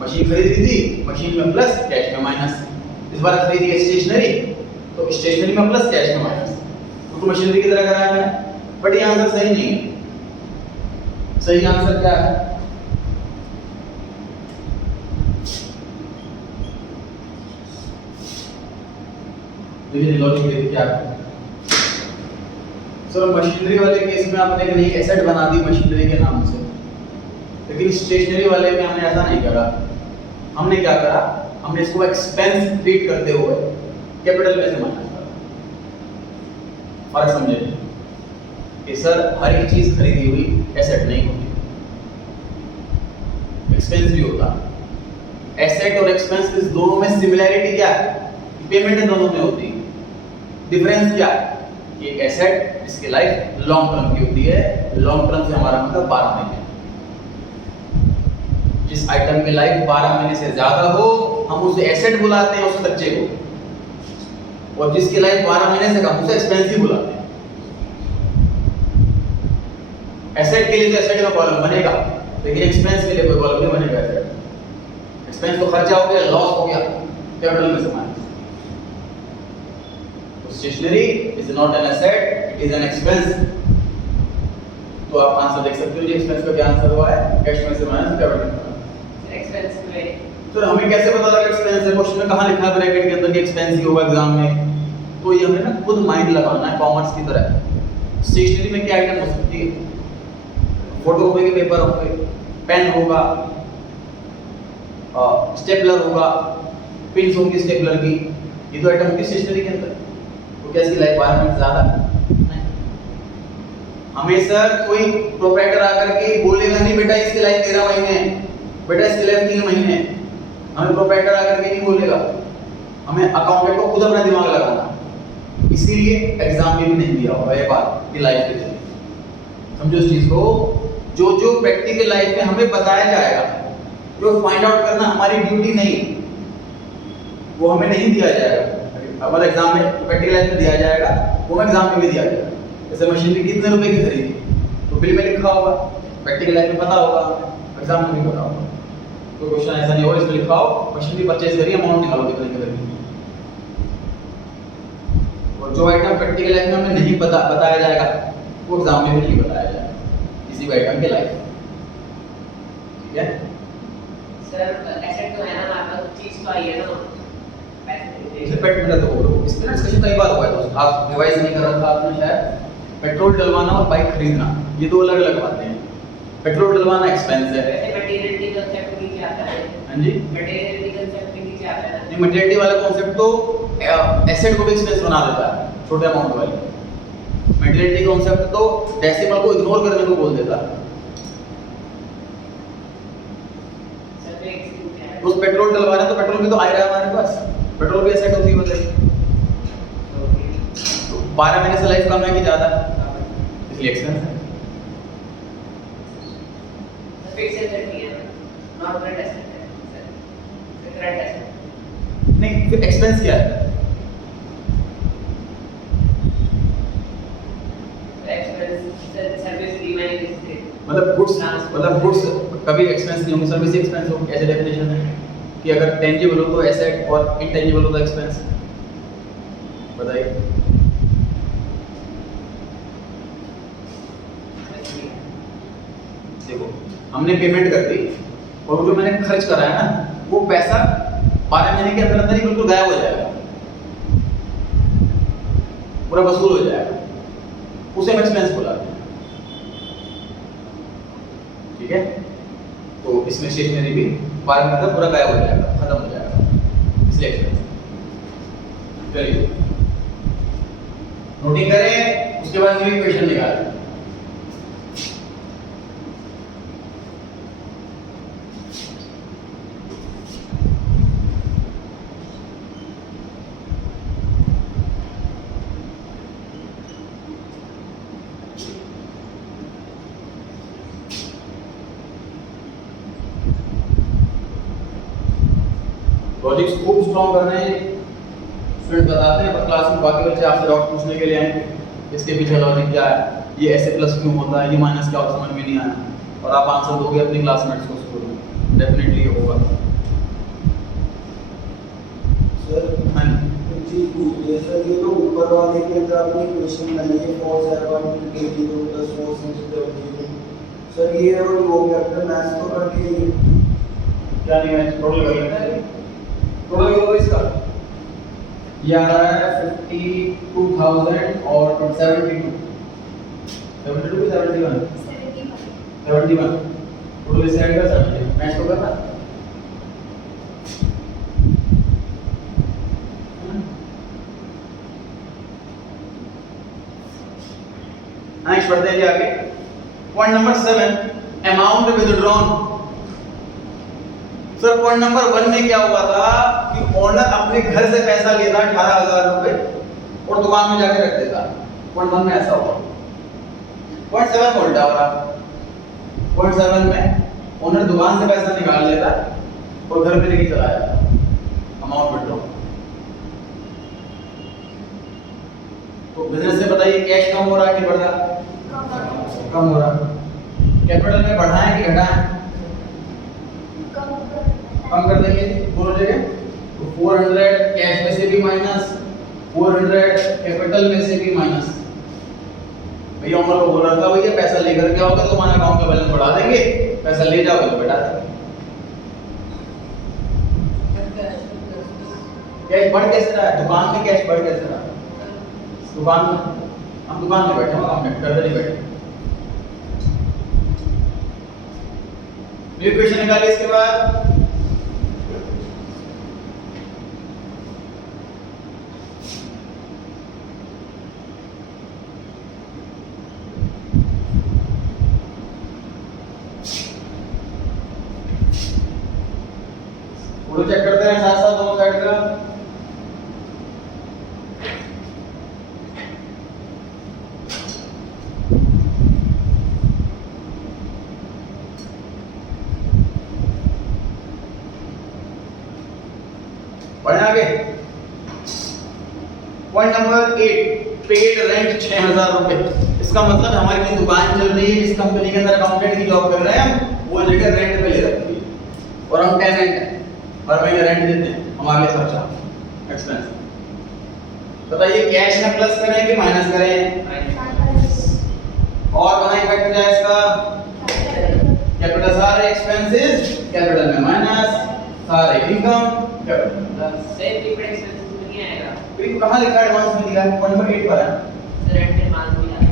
मशीन खरीदी थी, मशीन में प्लस कैश में माइनस। इस बार खरीदी है स्टेशनरी, तो स्टेशनरी में प्लस कैश में माइनस, तो मशीनरी की तरह कराया मैंने। बट ये आंसर सही नहीं है। सही आंसर क्या है? देखिए लॉजिक देखिए क्या है। सर मशीनरी वाले केस में आपने एक नई एसेट बना दी मशीनरी के नाम से, लेकिन स्टेशनरी वाले में हमने ऐसा नहीं करा। हमने क्या करा, हमने इसको एक्सपेंस ट्रीट करते हुए कैपिटल में से माइनस करा। फर्क समझे कि सर हर एक चीज खरीदी हुई एसेट नहीं होती, एक्सपेंस भी होता है। एसेट और एक्सपेंस इस दोनों में सिमिलैरिटी क्या है? पेमेंट दोनों में होती है। डिफरेंस क्या है? ये एसेट इसकी लाइफ लॉन्ग टर्म की होती है। लॉन्ग टर्म से हमारा मतलब 12 महीने। जिस आइटम की लाइफ 12 महीने से ज्यादा हो हम उसे एसेट बुलाते हैं, उस कच्चे को, और जिसकी लाइफ 12 महीने से कम उसे एक्सपेंस ही बुलाते हैं। एसेट के लिए तो एसेट का कॉलम बनेगा, लेकिन एक्सपेंस के लिए कोई कॉलम नहीं बनेगा। एसेट एक्सपेंस तो खर्चा हो गया, लॉस हो गया, कैपिटल में से minus. Stationery is not an asset, it is an expense. तो आप आंसर देख सकते हो जी, एक्सपेंस का क्या आंसर हुआ है? कैश में से माइनस कैपिटल में। एक्सपेंस में तो हमें कैसे पता लगा एक्सपेंस है? क्वेश्चन में कहां लिखा है ब्रैकेट के अंदर कि एक्सपेंस ही होगा एग्जाम में? तो ये हमें ना खुद माइंड लगाना है कॉमर्स की तरह। स्टेशनरी में क्या आइटम हो सकती है? फोटोकॉपी के पेपर होंगे, पेन होगा, स्टेपलर होगा, पिन्स होंगी स्टेपलर की, ये तो आइटम होगी स्टेशनरी के अंदर। तो क्या इसकी लाइफ 12 महीने ज्यादा नहीं? हमें सर कोई प्रोप्राइटर आकर के बोलेगा नहीं बेटा इसकी लाइफ 13 महीने है, बेटा इसकी लाइफ 3 महीने है। हमें प्रोप्राइटर आकर के नहीं बोलेगा, हमें अकाउंटेंट को खुद अपना दिमाग लगाना है, इसीलिए एग्जाम में भी नहीं दिया होगा ये बात कि लाइफ के लिए समझो इस चीज को। जो जो प्रैक्टिकल लाइफ में हमें बताया जाएगा, जो फाइंड आउट करना हमारी ड्यूटी नहीं, वो हमें नहीं दिया जाएगा। अब एग्जाम में प्रैक्टिकल लाइफ में दिया जाएगा, वो एग्जाम में भी दिया जाएगा। जैसे मशीनरी कितने रुपए की खरीदी तो बिल में लिखा होगा, प्रैक्टिकल लाइफ में पता होगा, एग्जाम में भी पता होगा। तो क्वेश्चन ऐसा नहीं होगा इसमें लिखा हो मशीनरी परचेज करिए, अमाउंट निकालो कितने की खरीदी। और जो आइटम प्रैक्टिकल लाइफ में हमें नहीं बताया जाएगा, वो एग्जाम में भी नहीं बताया जाएगा किसी भी आइटम के लाइफ। ठीक है सर, एसेट तो है ना, आपका चीज तो आई है ना, इसे पेट मिला तो इसमें डिस्कशन कई बार हुआ है दोस्त, आप रिवाइज नहीं कर रहा था आपने शायद। पेट्रोल डलवाना और बाइक खरीदना ये दो अलग अलग बातें हैं। पेट्रोल डलवाना एक्सपेंस है। वैसे मटेरियलिटी कांसेप्ट नीचे आता है। हाँ जी, मटेरियलिटी कांसेप्ट नीचे आता है। नहीं मटेरियलिटी वाला कॉन्सेप्ट तो एसेट को भी एक्सपेंस बना देता है, छोटे अमाउंट वाले। मटेरियलिटी कॉन्सेप्ट तो डेसिमल को इग्नोर करने को बोल देता है। सर एक चीज है, उस पेट्रोल डलवा रहे हैं तो पेट्रोल भी तो आ रहा है हमारे पास, पेट्रोल भी एसेट होती है बताइए। तो 12 महीने से लाइफ कम है कि ज्यादा, इसलिए एक्सपेंस है। फिक्स एसेट नहीं है, नॉन करंट एसेट है सर, करंट एसेट नहीं, फिर एक्सपेंस क्या है? एक्सपेंस सर्विस रीमाइंड से मतलब गुड्स कभी एक्सपेंस नहीं होंगे, सर्विस एक्सपेंस हो, ऐसे डेफिनेशन है कि अगर टेंजिबल हो तो एसेट और इनटेंजिबल हो तो एक्सपेंस। बताइए। देखो हमने पेमेंट कर दी और जो मैंने खर्च करा है ना, वो पैसा 12 महीने के अंदर अंदर ही बिल्कुल गायब हो जाएगा, पूरा वसूल हो जाएगा, उसे हम एक्सपेंस बोलाते हैं। ठीक है, तो इसमें स्टेशनरी भी 12 महीने तक पूरा गायब हो जाएगा, खत्म हो जाएगा, इसलिए एक्सपेंस। चलिए नोटिंग करें, उसके बाद न्यू इक्वेशन निकालें। लॉजिक्स खूब स्ट्रॉन्ग करने स्टूडेंट बताते हैं, पर क्लास में बाकी बच्चे आपसे डाउट पूछने के लिए आएंगे, इसके पीछे लॉजिक क्या है, ये ऐसे प्लस क्यों होता है, ये माइनस क्या होता है, समझ में नहीं आया, और आप आंसर दोगे अपने क्लासमेट्स को स्कूल में, डेफिनेटली होगा। सर हाँ एक चीज पूछ रहे सर, ये जो ऊपर वाले के अंदर आपने इक्वेशन बनाई है cos r1 + cos w, sir ये और वो वेक्टर मैच तो करके ही क्या नहीं है, टोटल कर लेते हैं। टोटल करो इसका, ये आ रहा है 52,000 और 72 72 71 71 टोटल इसे ऐड कर 70 मैच तो करना। नेक्स्ट बढ़ते हैं आगे। Point number 7, amount withdrawn. Sir point number 1 में क्या हुआ था कि ओनर अपने घर से पैसा लेता 18,000 रुपए और दुकान में जाके रख देता। पॉइंट 1 में ऐसा हुआ। पॉइंट 7 में उल्टा हो रहा। पॉइंट 7 में ओनर दुकान से पैसा निकाल लेता और घर पे लेके चला जाता, अमाउंट विथड्रॉ। तो बिजनेस से बताइए कैश कम हो रहा है कि बढ़ रहा? कम हो रहा। कैपिटल में बढ़ाएं कि घटाएं? कम कर देंगे दोनों जगह। तो 400 कैश में से भी माइनस, 400 कैपिटल में से भी माइनस। भैया उमर को बोल रहा था भैया पैसा लेकर के आओगे तो तुम्हारे अकाउंट का बैलेंस बढ़ा देंगे, पैसा ले जाओगे तो घटा देंगे। कैश बढ़ कैसे रहा है? दुकान में कैश बढ़ कैसे रहा है? दुकान में हम दुकान में बैठे हैं, हम घर पे नहीं बैठे। न्यू इक्वेशन निकालिए इसके बाद। फोटो चेक करते हैं साथ साथ दोनों साइड का। पॉइंट नंबर 8, पेड रेंट 6000 रुपए। इसका मतलब हमारी जो दुकान चल रही है, जिस कंपनी के अंदर अकाउंटेंट की जॉब कर रहे हैं हम, वो जगह रेंट पे ले रखी है और हम टेनेंट हैं, हर महीने रेंट देते हैं, हमारे लिए खर्चा एक्सपेंस। बताइए कैश में प्लस करें कि माइनस करें? और कहाँ इफेक्ट जाए इसका? कैपिटल, सारे एक्सपेंसेस कैपिटल में माइनस, सारे income capital. Same prepaid expenses में नहीं आएगा फिर कहाँ लिखा है एडवांस में दिया है? पॉइंट नंबर 8 पर है। सर, रेंट एडवांस भी आता है।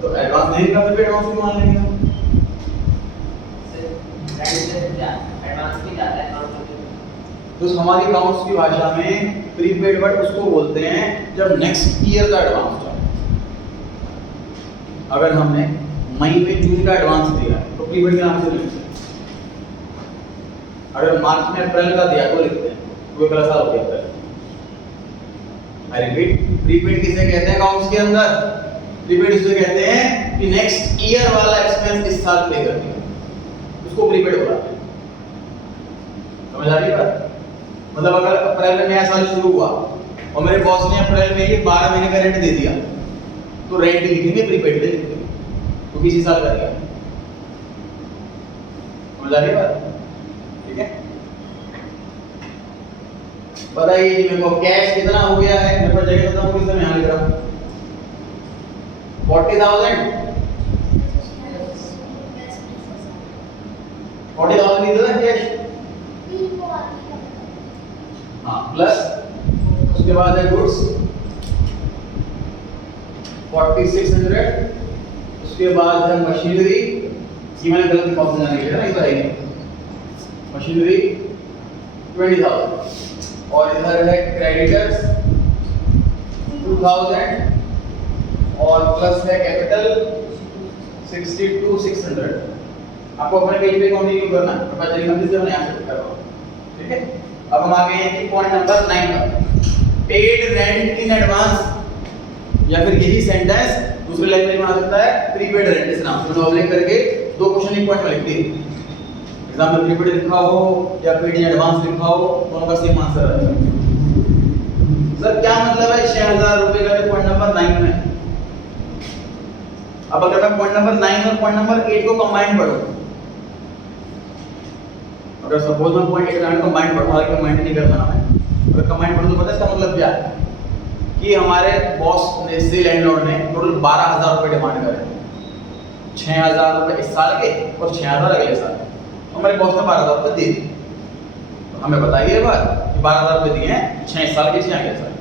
तो एडवांस नहीं का फिर एडवांस भी मान लेंगे। सर, रेंट से एडवांस भी जाता है अकाउंट में। तो हमारी अकाउंट्स की भाषा में प्रीपेड वर्ड उसको बोलते हैं जब नेक्स्ट ईयर का एडवांस जाए। अगर हमने मई में जून का एडवांस दिया तो प्रीपेड के नाम से लिखते हैं। अगर मार्च में अप्रैल का दिया तो लिखते हैं, वो अगला साल हो गया अप्रैल। आई रिपीट, प्रीपेड किसे कहते हैं अकाउंट्स के अंदर? प्रीपेड इसे कहते हैं कि नेक्स्ट ईयर वाला एक्सपेंस इस साल पे कर दिया, उसको प्रीपेड बोलते हैं। समझ आ रही है बात? मतलब अगर अप्रैल में नया साल शुरू हुआ और मेरे बॉस ने अप्रैल में ही 12 महीने का रेंट दे दिया, तो रेंट लिखेंगे, प्रीपेड पे लिखेंगे, तो किसी साल का दिया। समझ आ रही है बात? ठीक है, बताइए जी मेरे को कैश कितना हो गया है? मेरे पास जगह खत्म हो गई, मैं यहाँ लिख रहा हूँ 40,000। 40,000 लिख दो कैश। हाँ, प्लस उसके बाद है गुड्स 4600, उसके बाद है मशीनरी, ये मैंने गलती कौन सा जाने लिखा ना, ये तो है ही मशीनरी 20,000, और इधर है क्रेडिटर्स 2,000, और प्लस है कैपिटल 62,600। आपको अपने पेज पे कंटिन्यू करना है, पता चलेगा किससे मैं यहाँ से कर रहा हूँ। ठीक है, अब हम आ गए हैं कि पॉइंट नंबर 9 पर, पेड रेंट इन एडवांस, या फिर यही सेंटेंस दूसरे लैंग्वेज में आ सकता है प्रीपेड रेंट। इस नाम से ओवरलैप करके दो क्वेश्चन एक पॉइंट में लिख दिए। एग्जाम में प्रीपेड लिखा हो या पेड इन एडवांस लिखा हो, दोनों का सेम आंसर है। सर क्या मतलब है 6000 रुपए का? पॉइंट नंबर 9 में। अब अगर मैं पॉइंट नंबर 9 और पॉइंट नंबर 8 को कंबाइन पढूं, अगर सपोज मैं पॉइंट 8 और कंबाइन पढूं, हालांकि कंबाइन नहीं करना है, अगर कंबाइन पढूं तो पता है इसका मतलब क्या है? कि हमारे बॉस ने से लैंडलॉर्ड ने टोटल 12,000 रुपए डिमांड करे, 6,000 रुपए इस साल के और 6,000 अगले साल। हमारे बॉस ने 12,000 रुपए दे दिए, तो हमें बताइए बात कि 12,000 रुपए दिए हैं, 6 साल के 6 अगले साल।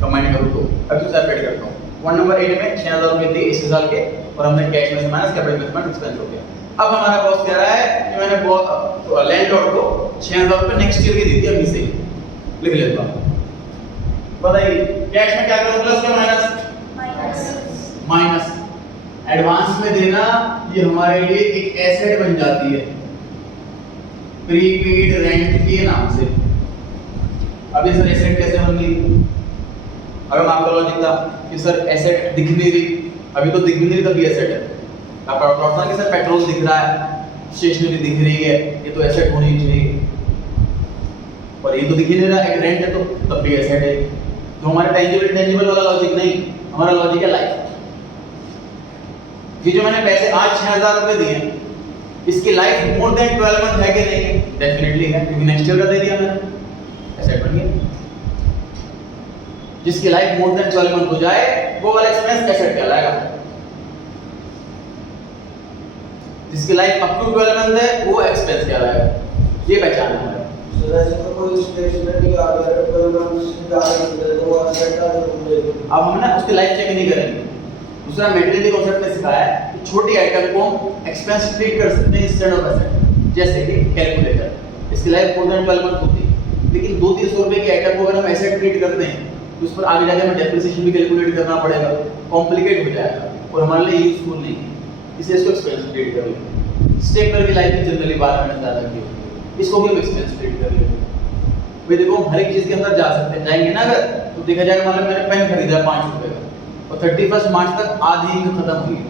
कंबाइन करूँ तो अब तो सेपरेट करता हूँ। पॉइंट नंबर 8 में 6,000 रुपए दिए इस साल के, और हमने कैश में से माइनस कैपिटल में से एक्सपेंस हो गया। अब हमारा बॉस कह रहा है कि मैंने लैंडलॉर्ड को 6,000 रुपए नेक्स्ट ईयर के दे दिए, अभी से लिख लेता हूँ। बताइए कैश में क्या करूं, प्लस या माइनस? माइनस। एडवांस में देना ये हमारे लिए एक एसेट बन जाती है प्रीपेड रेंट के नाम से। अब ये सर एसेट कैसे बन गई? अगर मैं आपका लॉजिक था कि सर एसेट दिख नहीं रही, अभी तो दिख भी नहीं रही, तभी एसेट है। आपका थॉट था कि सर पेट्रोल दिख रहा है, स्टेशनरी दिख रही है, ये तो एसेट होनी चाहिए, और ये तो दिख ही नहीं रहा, एक रेंट है तो तब भी एसेट है। तो हमारा टेंजिबल इंटेंजिबल वाला लॉजिक नहीं, हमारा लॉजिक है लाइफ। ये जो मैंने पैसे आज 6,000 रुपए दिए, इसकी लाइफ मोर देन 12 मंथ है कि नहीं? डेफिनेटली है, क्योंकि नेक्स्ट ईयर का दे दिया मैंने, एसेट बन गया। जिसकी लाइफ मोर देन 12 मंथ हो जाए वो वाला एक्सपेंस एसेट कहलाएगा। जिसकी लाइफ अप टू 12 मंथ है वो एक्सपेंस कहलाएगा। ये पहचान है। सर ऐसे तो कोई स्टेशनरी आ गया तो हम सीधा वो एसेट आ जाएगा। अब हम ना उसकी लाइफ चेक नहीं करेंगे। दूसरा मेटेरियल कॉन्सेप्ट में सिखाया है कि छोटी आइटम को एक्सपेंस ट्रीट कर सकते हैं इंस्टेड ऑफ एसेट। जैसे कि कैलकुलेटर, इसकी लाइफ मोर देन 12 मंथ होती है, लेकिन 200-300 रुपए की आइटम को अगर हम एसेट ट्रीट करते हैं तो उस पर आगे जाके हमें डेप्रिसिएशन भी कैलकुलेट करना पड़ेगा, कॉम्प्लिकेट हो जाएगा और हमारे लिए यूजफुल नहीं है, इसलिए इसको एक्सपेंस ट्रीट कर लेंगे। स्टेपलर की लाइफ जनरली 12 महीने ज़्यादा की होती है, इसको भी हम एक्सपेंस ट्रीट कर लेंगे। भाई देखो हम हर एक चीज़ के अंदर जा सकते हैं, जाएंगे ना अगर तो देखा जाएगा, मतलब मैंने पेन खरीदा 5 रुपए का और 31 मार्च तक आधी ही खत्म हुई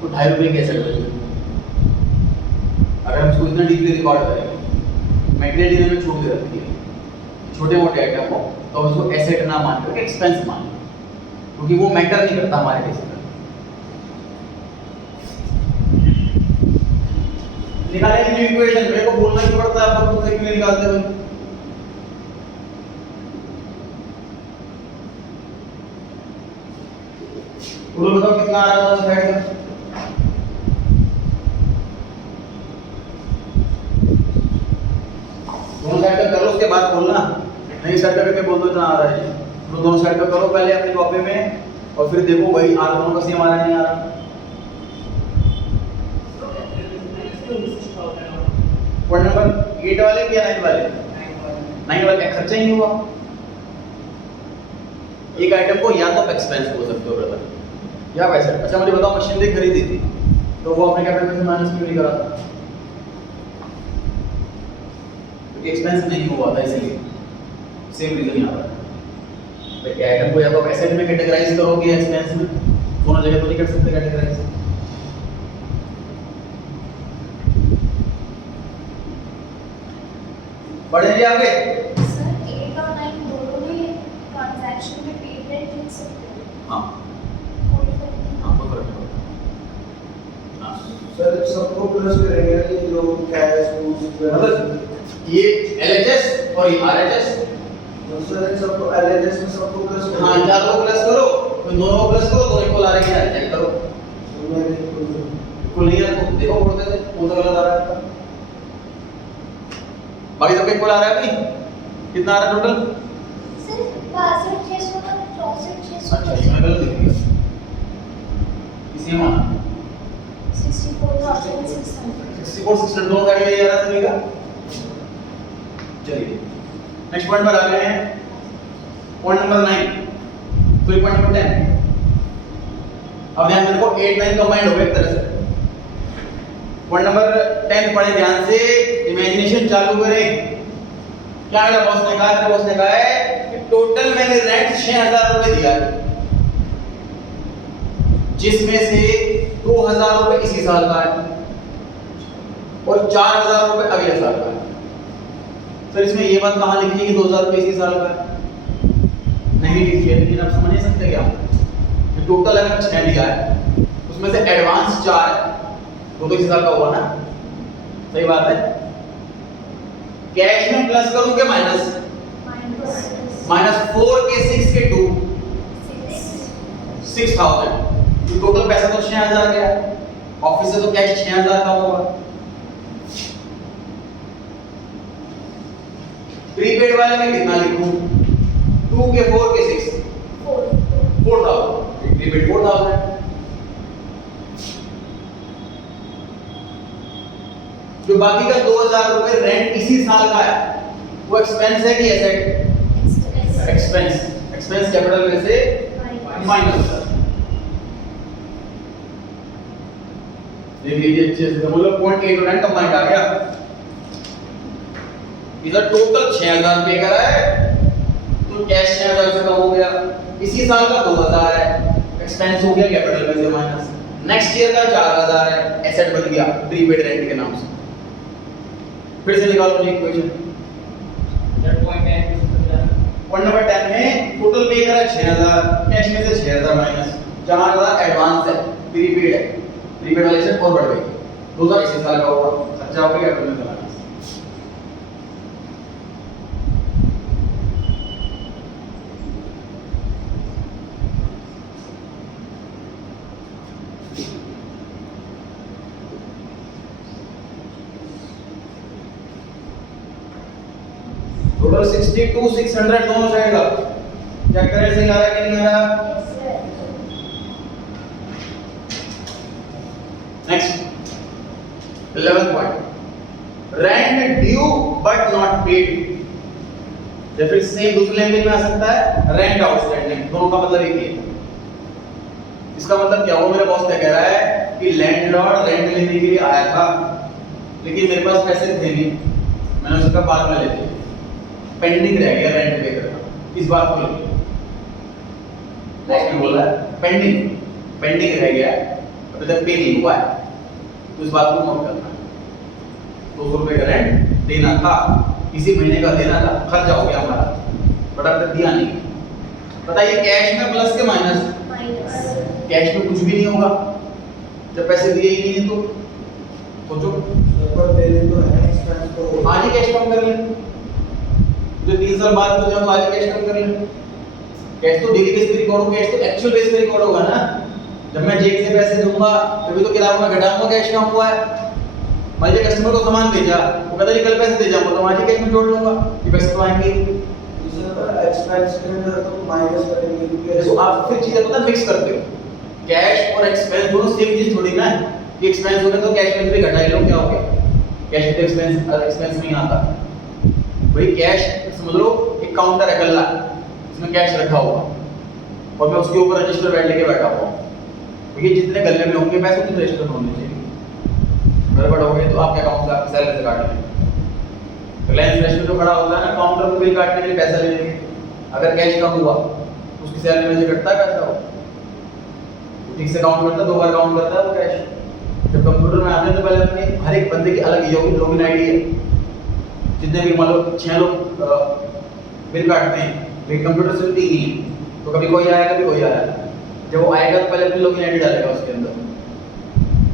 तो 2.5 रुपए की एसेट बच गई। अगर हम इसको इतना डीपली रिकॉर्ड करेंगे, मेटेरियल में छूट दे रखी है, छोटे मोटे आइटम हो तो हम उसको एसेट ना मान करके एक्सपेंस मान लें, क्योंकि वो मैटर नहीं करता हमारे केस में। निकालें न्यू इक्वेशन, मेरे को बोलना ही पड़ता है, आप खुद से क्यों निकालते हो? बोलो बताओ कितना आ रहा है दोनों साइड का? दोनों साइड का करो उसके बाद बोलना, नहीं साइड का करके बोल दो इतना आ रहा है। तो दोनों साइड का करो पहले अपनी कॉपी में और फिर देखो वही आ दोनों का सेम आ रहा है नहीं आ रहा। पॉइंट नंबर 8 वाले या 9 वाले? 9 वाले का खर्चा ही नहीं हुआ। एक आइटम को या तो एक्सपेंस बोल सकते हो ब्रदर या वैसे। अच्छा मुझे बताओ मशीनरी खरीदी थी तो वो अपने कैपिटल में माइनस क्यों नहीं करा था? क्योंकि एक्सपेंस नहीं हुआ था, इसलिए सेम रीजन यहाँ पर। तो आइटम को या तो एसेट में कैटेगराइज करोगे या एक्सपेंस में, दोनों जगह तो नहीं कर सकते कैटेगराइज। बढ़ेंगे आगे। सर 8 और 9 दोनों में ट्रांजैक्शन में पेड रेंट लिख सकते हैं। हाँ कोई फर्क नहीं। हाँ कोई फर्क नहीं पड़ता। हाँ सर सबको प्लस करेंगे ये जो कैश मतलब ये LHS और ये RHS। सर सबको एलएचएस में सबको प्लस करेंगे। हाँ चार को प्लस करो, तो दोनों को प्लस करो, दोनों को ला रहे हैं चेक करो। कुल नहीं है तो देखो बोलते थे कौन सा गलत आ रहा है। बाकी सबके कुल आ रहा है अभी कितना आ रहा है टोटल? सर 62,600 का 64,600। अच्छा इसमें गलत लिख दिया, इसी में 64,600। 64,600 दोनों साइड में ये आ रहा सभी का। चलिए नेक्स्ट पॉइंट पर आ गए हैं, पॉइंट नंबर 9। फिर पॉइंट नंबर 10। अब ध्यान से देखो 8 9 कंबाइंड हो गए एक तरह से। पॉइंट नंबर 10 पढ़े ध्यान से, इमेजिनेशन चालू करें। क्या मेरा बॉस ने कहा? मेरे बॉस ने कहा है कि टोटल मैंने रेंट 6,000 रुपए दिया है, जिसमें से 2,000 रुपए इसी साल का है और 4,000 रुपए अगले साल का है। सर इसमें ये बात कहाँ लिखी है कि 2,000 रुपए इसी साल का है? नहीं लिखी है, लेकिन आप समझ नहीं सकते क्या? टोटल अगर 6 दिया है उसमें से एडवांस 4 है तो इसी साल का हुआ ना, सही बात है। कैश में प्लस करूं के माइनस? -4 के 6 के 2 6,000। तो टोटल पैसा तो 6,000 गया, ऑफिस से तो कैश 6,000 का होगा। प्रीपेड वाले में कितना लिखूं? 2 के 4 के 6 4,000। प्रीपेड 4,000। जो बाकी का 2,000 रुपए रेंट इसी साल का है वो एक्सपेंस है कि एसेट? एक्सपेंस। एक्सपेंस कैपिटल में से माइनस। देख लीजिए अच्छे से, मतलब पॉइंट 8 और 9 कंबाइंड आ गया। इधर टोटल 6,000 रुपए का है तो कैश 6,000 से कम हो गया, इसी साल का 2,000 है, एक्सपेंस हो गया कैपिटल में से माइनस। नेक्स्ट ईयर का 4,000 है, एसेट बन गया प्रीपेड रेंट के नाम से। फिर से निकालो ये इक्वेशन। पॉइंट नंबर 10 में टोटल पे करा 6,000, कैश में से 6,000 माइनस 4,000 एडवांस है, प्रीपेड है। प्रीपेड वाले से और बढ़ गई, 2,000 इसी साल का होगा, खर्चा हो गया कैपिटल में चला गया। टोटल 62 600 दोनों साइड का चेक करें सही आ रहा है कि नहीं आ रहा। Next 11th point, rent due but not paid. या फिर सेम दूसरे लैंग्वेज में आ सकता है रेंट आउटस्टैंडिंग, दोनों का मतलब एक ही है। इसका मतलब क्या हुआ? मेरे बॉस क्या कह रहा है कि लैंडलॉर्ड रेंट लेने के लिए आया था लेकिन मेरे पास पैसे थे नहीं, मैंने उसका बाद में ले लिया, पेंडिंग रह गया रेंट पे करना। इस बात को लिखिए, नेक्स्ट बोला पेंडिंग रह गया, अभी तक पे नहीं हुआ है, तो इस बात को नोट करना है। 200 रुपए का रेंट देना था, इसी महीने का देना था, खर्चा हो गया हमारा, बट अब तक दिया नहीं। बताइए कैश में प्लस के माइनस? माइनस। कैश में कुछ भी नहीं होगा जब पैसे दिए ही नहीं है तो। सोचो, पर देने तो है एक्सपेंस तो आज ही कैश कम कर लें, जो 3 साल बाद तो जब आज ही कैश कम कर लें। कैश तो डेली बेस पे रिकॉर्ड होगा, कैश तो एक्चुअल बेस पे रिकॉर्ड होगा ना। जब मैं चेक से पैसे दूंगा तभी तो किताब में घटाऊंगा कैश कम हुआ है। मान लीजिए कस्टमर को सामान भेजा, वो कहता है कल पैसे दे जाऊंगा, तो आज ही कैश में जोड़ लूंगा, ये पैसे तो आएंगे। एक्सपेंस के अंदर तो माइनस करेंगे क्योंकि देखो आप फिर चीजें पता मिक्स करते हो, कैश और एक्सपेंस दोनों सेम चीज थोड़ी ना है कि एक्सपेंस हो गया तो कैश में भी घटा ही लो, क्या हो गया? कैश में एक्सपेंस नहीं आता भाई। कैश समझ लो एक काउंटर है गल्ला, इसमें कैश रखा हुआ और मैं उसके ऊपर रजिस्टर बैठ लेके बैठा हुआ, तो ये जितने गल्ले में होंगे पैसे उतने रजिस्टर में होने चाहिए। गड़बड़ हो गई तो आपके अकाउंट से आपकी सैलरी से काट लेंगे। रिलायंस रजिस्टर जो खड़ा होता है ना काउंटर पे बिल काटने के लिए पैसा ले लेंगे, अगर कैश कम हुआ उसकी सैलरी में से कटता है पैसा, वो ठीक से काउंट करता है, 2 बार काउंट करता है वो कैश। जब कंप्यूटर में आते हैं तो पहले अपने हर एक बंदे की अलग लॉगिन आईडी है, जितने भी मान लो 6 लोग बिल काटते हैं, लेकिन कंप्यूटर से 3 ही है, तो कभी कोई आया कभी कोई आया। जब वो आएगा तो पहले अपनी लॉगिन आईडी डालेगा उसके अंदर,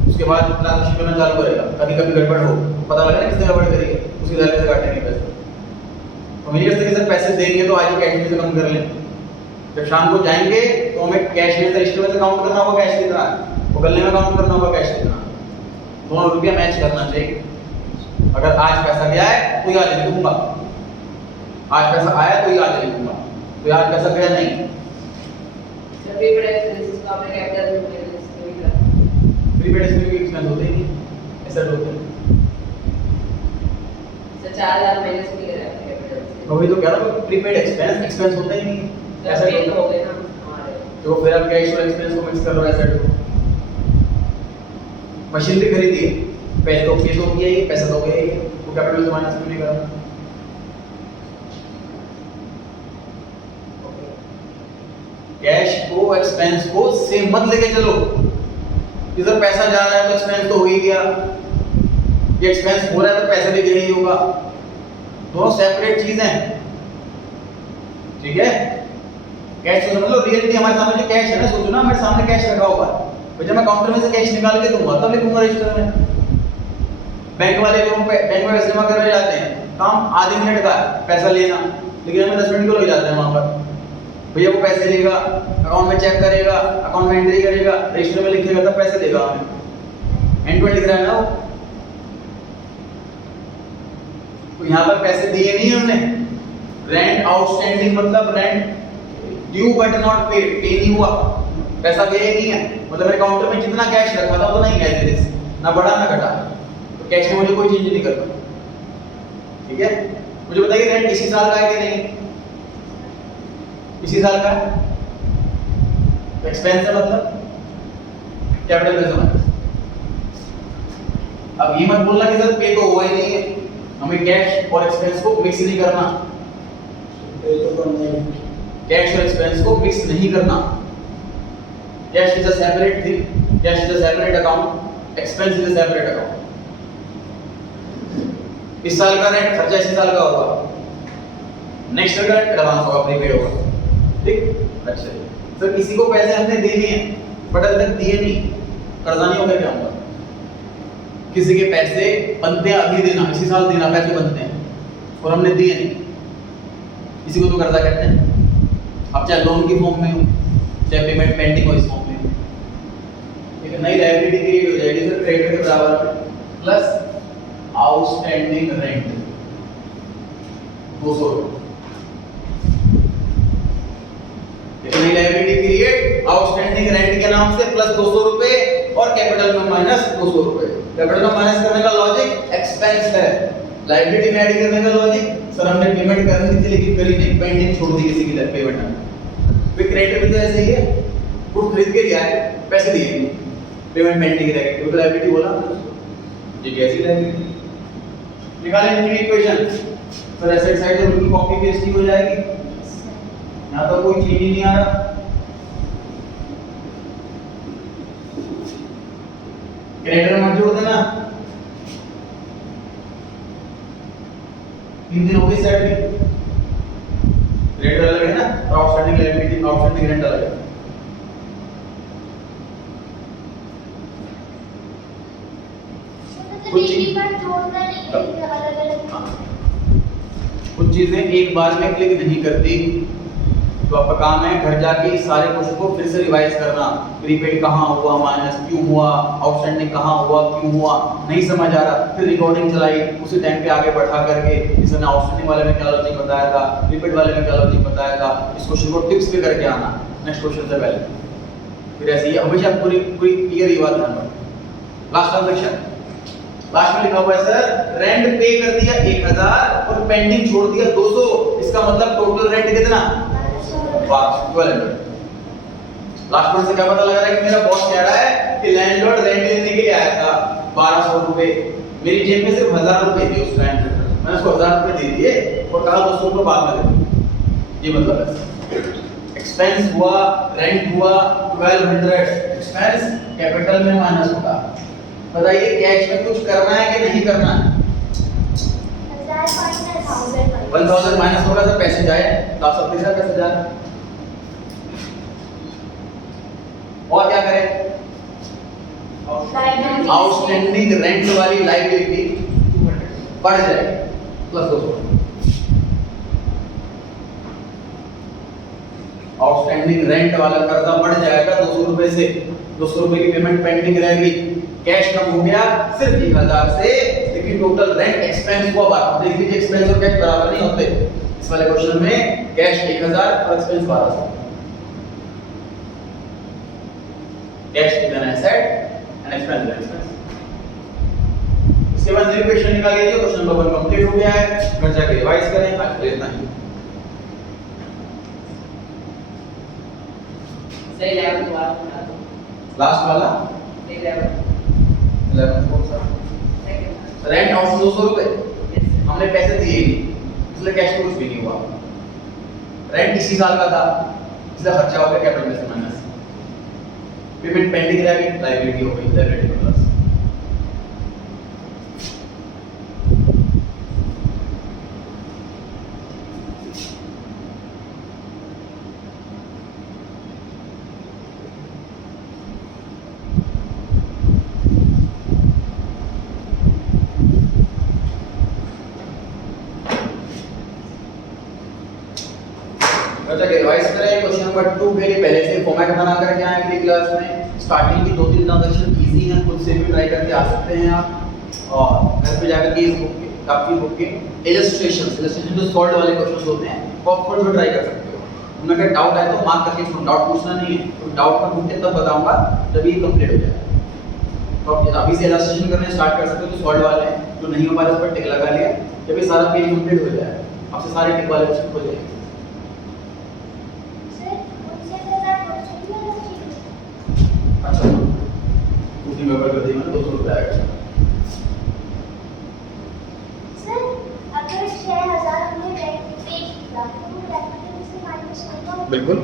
उसके बाद ट्रांजैक्शन करना चालू करेगा। कभी कभी गड़बड़ हो पता लगा ना किसने गड़बड़ करी है, उसकी सैलरी से काटेंगे पैसे। तो हम ये कहते हैं कि सर पैसे देंगे तो आज ही कैश में से कम कर लें, जब शाम को जाएंगे तो हमें कैश में से रजिस्टर में से काउंट करना होगा कैश कितना, वो गल्ले में काउंट करना होगा कैश कितना, दोनों रुपया मैच करना चाहिए। अगर आज पैसा गया है तो आज लिखूंगा, आज पैसा आया तो आज लिखूंगा, तो आज पैसा गया नहीं। सभी बड़े एक्सपेंसेस का आपने कैपिटल मेंटेनेंस में भी करा। प्रीपेड एक्सपेंस होते ही नहीं, एसेट होते हैं। सर 4000 महीने से नहीं करा कैपिटल से। वही तो कह रहा हूँ, प्रीपेड एक्सपेंस होता ही नहीं, सर पे तो हो गए ना हमारे। तो फिर आप कैश और एक्सपेंस को मिक्स कर रहे हो एसेट को। मशीनरी खरीदी है, पैसे तो पे तो किया ही, पैसा तो गया ही, वो कैपिटल से माइनस क्यों नहीं करा? कैश को एक्सपेंस को सेम मत लेके चलो, इधर पैसा जा रहा है तो एक्सपेंस तो हो ही गया, ये एक्सपेंस हो रहा है तो पैसा भी गया ही होगा, दोनों सेपरेट चीजें हैं, ठीक है। कैश तो समझ लो रियलिटी हमारे सामने जो कैश है ना, सोचो ना मेरे सामने कैश रखा हुआ है, तो जब मैं काउंटर में से कैश निकाल के दूंगा तब लिखूंगा रजिस्टर में। बैंक वाले जो बैंक में पैसे जमा करने जाते हैं, काम आधे मिनट का है पैसा लेना, लेकिन हमें 10 मिनट को लग जाते हैं वहां पर। भैया वो पैसे लेगा, अकाउंट में चेक करेगा, अकाउंट में एंट्री करेगा, रजिस्टर में लिखेगा तब पैसे देगा हमें। एंड टू एंड लिख रहा है ना वो, तो यहाँ पर पैसे दिए नहीं हमने। रेंट आउटस्टैंडिंग मतलब rent due but not paid, पे नहीं हुआ, पैसा गया ही नहीं है, मतलब मेरे काउंटर में जितना कैश रखा था उतना ही है, ना बढ़ा ना घटा, तो कैश में मुझे कोई चेंज नहीं करना, ठीक है। मुझे बताइए रेंट इसी साल का है कि नहीं? इसी साल का है, एक्सपेंस है मतलब कैपिटल में समझ। अब ये मत बोलना कि सर पे तो हुआ ही नहीं है, हमें कैश और एक्सपेंस को मिक्स नहीं करना, पे तो करना है। कैश और एक्सपेंस को मिक्स नहीं करना। Cash is a separate thing, cash is a separate account, expense is a separate account. इस साल का रेंट खर्चा इसी साल का होगा, नेक्स्ट ईयर का रेंट एडवांस होगा, प्रीपेड होगा, ठीक। अच्छा सर किसी को पैसे हमने देने हैं बट अभी तक दिए नहीं, कर्जा नहीं होगा क्या होगा? किसी के पैसे बनते हैं अभी देना, इसी साल देना, पैसे बनते हैं और हमने दिए नहीं, इसी को तो कर्जा कहते हैं। अब चाहे लोन की फॉर्म में हो चाहे पेमेंट पेंडिंग हो, इस फॉर्म में एक नई लायबिलिटी क्रिएट हो जाएगी सर, क्रेडिटर के बराबर प्लस आउटस्टैंडिंग रेंट 200 रुपये। नई लायबिलिटी क्रिएट आउटस्टैंडिंग रेंट के नाम से प्लस 200 रुपए और कैपिटल में माइनस 200 रुपए। कैपिटल में माइनस करने का लॉजिक एक्सपेंस है, लायबिलिटी में ऐड करने का लॉजिक सर हमने पेमेंट करनी थी लेकिन करी नहीं, पेंडिंग छोड़ दी किसी की पेमेंट में। फिर क्रेडिटर भी तो ऐसे ही है, गुड खरीद के लिया है, पैसे दिए नहीं, पेमेंट पेंडिंग रह गई, तो लायबिलिटी बोला ये कैसी लायबिलिटी? निकालें इनकी इक्वेशन सर, एसेट साइड तो बिल्कुल कॉपी पेस्ट ही हो जाएगी, यहाँ तो कोई चीज ही नहीं आ रहा। क्रेडिटर मत जोड़ देना, तीन दिन हो गए सेट भी, रेंट अलग है ना, और आउटस्टैंडिंग लायबिलिटी आउटस्टैंडिंग रेंट अलग है। कुछ एक ही बार जोड़ना नहीं है, अलग-अलग। हाँ। कुछ चीजें एक बार में क्लिक नहीं करती, तो आपका काम है घर जाके इस सारे क्वेश्चन को फिर से रिवाइज करना। प्रीपेड कहाँ हुआ, माइनस क्यों हुआ, आउटस्टैंडिंग कहाँ हुआ, क्यों हुआ, नहीं समझ आ रहा, फिर रिकॉर्डिंग चलाई, उसी टाइम पे आगे बढ़ा करके इसने आउटस्टैंडिंग वाले में क्या लॉजिक बताया था, प्रीपेड वाले में क्या लॉजिक बताया था, इस क्वेश्चन को टिप्स पे करके आना नेक्स्ट क्वेश्चन से पहले। फिर ऐसे ही हमेशा पूरी पूरी क्लियर ये बात ध्यान रखो। लास्ट ट्रांजैक्शन, लास्ट में लिखा हुआ है सर रेंट पे कर दिया 1000 और पेंडिंग छोड़ दिया 200, इसका मतलब टोटल रेंट कितना, 1200। लास्ट में से क्या पता लग रहा है कि मेरा बॉस कह रहा है कि लैंडलॉर्ड रेंट लेने के लिए आया था 1200 रुपए, मेरी जेब में सिर्फ 1000 रुपए थे उस टाइम पे, मैंने उसको 1000 रुपए दे दिए और कहा 200 रुपए बाद में दे दूंगा। ये मतलब है एक्सपेंस हुआ, रेंट हुआ 1200, एक्सपेंस कैपिटल में माइनस होगा। बताइए कैश में कुछ करना है कि नहीं करना है? 1000 माइनस होगा तो पैसे जाए, तो आप सबके साथ पैसे जाए। और क्या करें? आउटस्टैंडिंग रेंट वाली लायबिलिटी बढ़ जाएगी प्लस 200। आउटस्टैंडिंग रेंट वाला कर्जा बढ़ जाएगा 200 रुपए से, 200 रुपए की पेमेंट पेंडिंग रहेगी, कैश कम हो गया सिर्फ 1000 से, लेकिन टोटल रेंट एक्सपेंस हुआ 1200। देख लीजिए एक्सपेंस और कैश बराबर नहीं होते, इस वाले क्वेश्चन में कैश 1000 और expense 1200। Cash is an asset and expense is expense. इसके बाद न्यू क्वेश्चन निकाल लीजिए। क्वेश्चन नंबर 1 कंप्लीट हो गया है, घर जाके रिवाइज करें। आज के लिए इतना ही। सही 11 वाला बना दो, लास्ट वाला 11 कौन सा? रेंट हाउस 200 रुपए हमने पैसे दिए ही नहीं, इसलिए कैश में कुछ भी नहीं हुआ। रेंट इसी साल का था, इसलिए खर्चा हो गया कैपिटल में से माइनस। पेमेंट पेंडिंग रह गई, लायबिलिटी हो गई, लायबिलिटी प्लस। बच्चा के रिवाइज करें। क्वेश्चन नंबर 2 के लिए पहले से फॉर्मेट बना करके आए अगली क्लास में। स्टार्टिंग की 2-3 ट्रांजैक्शन इजी हैं, खुद से भी ट्राई करके आ सकते हैं आप। और घर पे जाकर के इस बुक के काफी बुक के इलस्ट्रेशन जो सॉल्व वाले क्वेश्चंस होते हैं वो आप खुद भी ट्राई कर सकते हो। उनमें अगर डाउट आए तो मार्क करके इसको डाउट पूछना नहीं है, तो डाउट मैं पूछ के तब बताऊंगा जब ये कंप्लीट हो जाए। तो आप अभी से इलस्ट्रेशन करने स्टार्ट कर सकते हो। जो सॉल्व वाले हैं, जो नहीं हो पा रहा उस पर टिक लगा लिया, जब ये सारा पेज कंप्लीट हो जाए आपसे सारे टिक वाले क्वेश्चन हो जाएंगे। अच्छा, उसी में कर दी मैंने 200 रुपए आएगा। सर अगर 6000 हमने रेंट पे किया तो रेंट से माइनस होगा? बिल्कुल।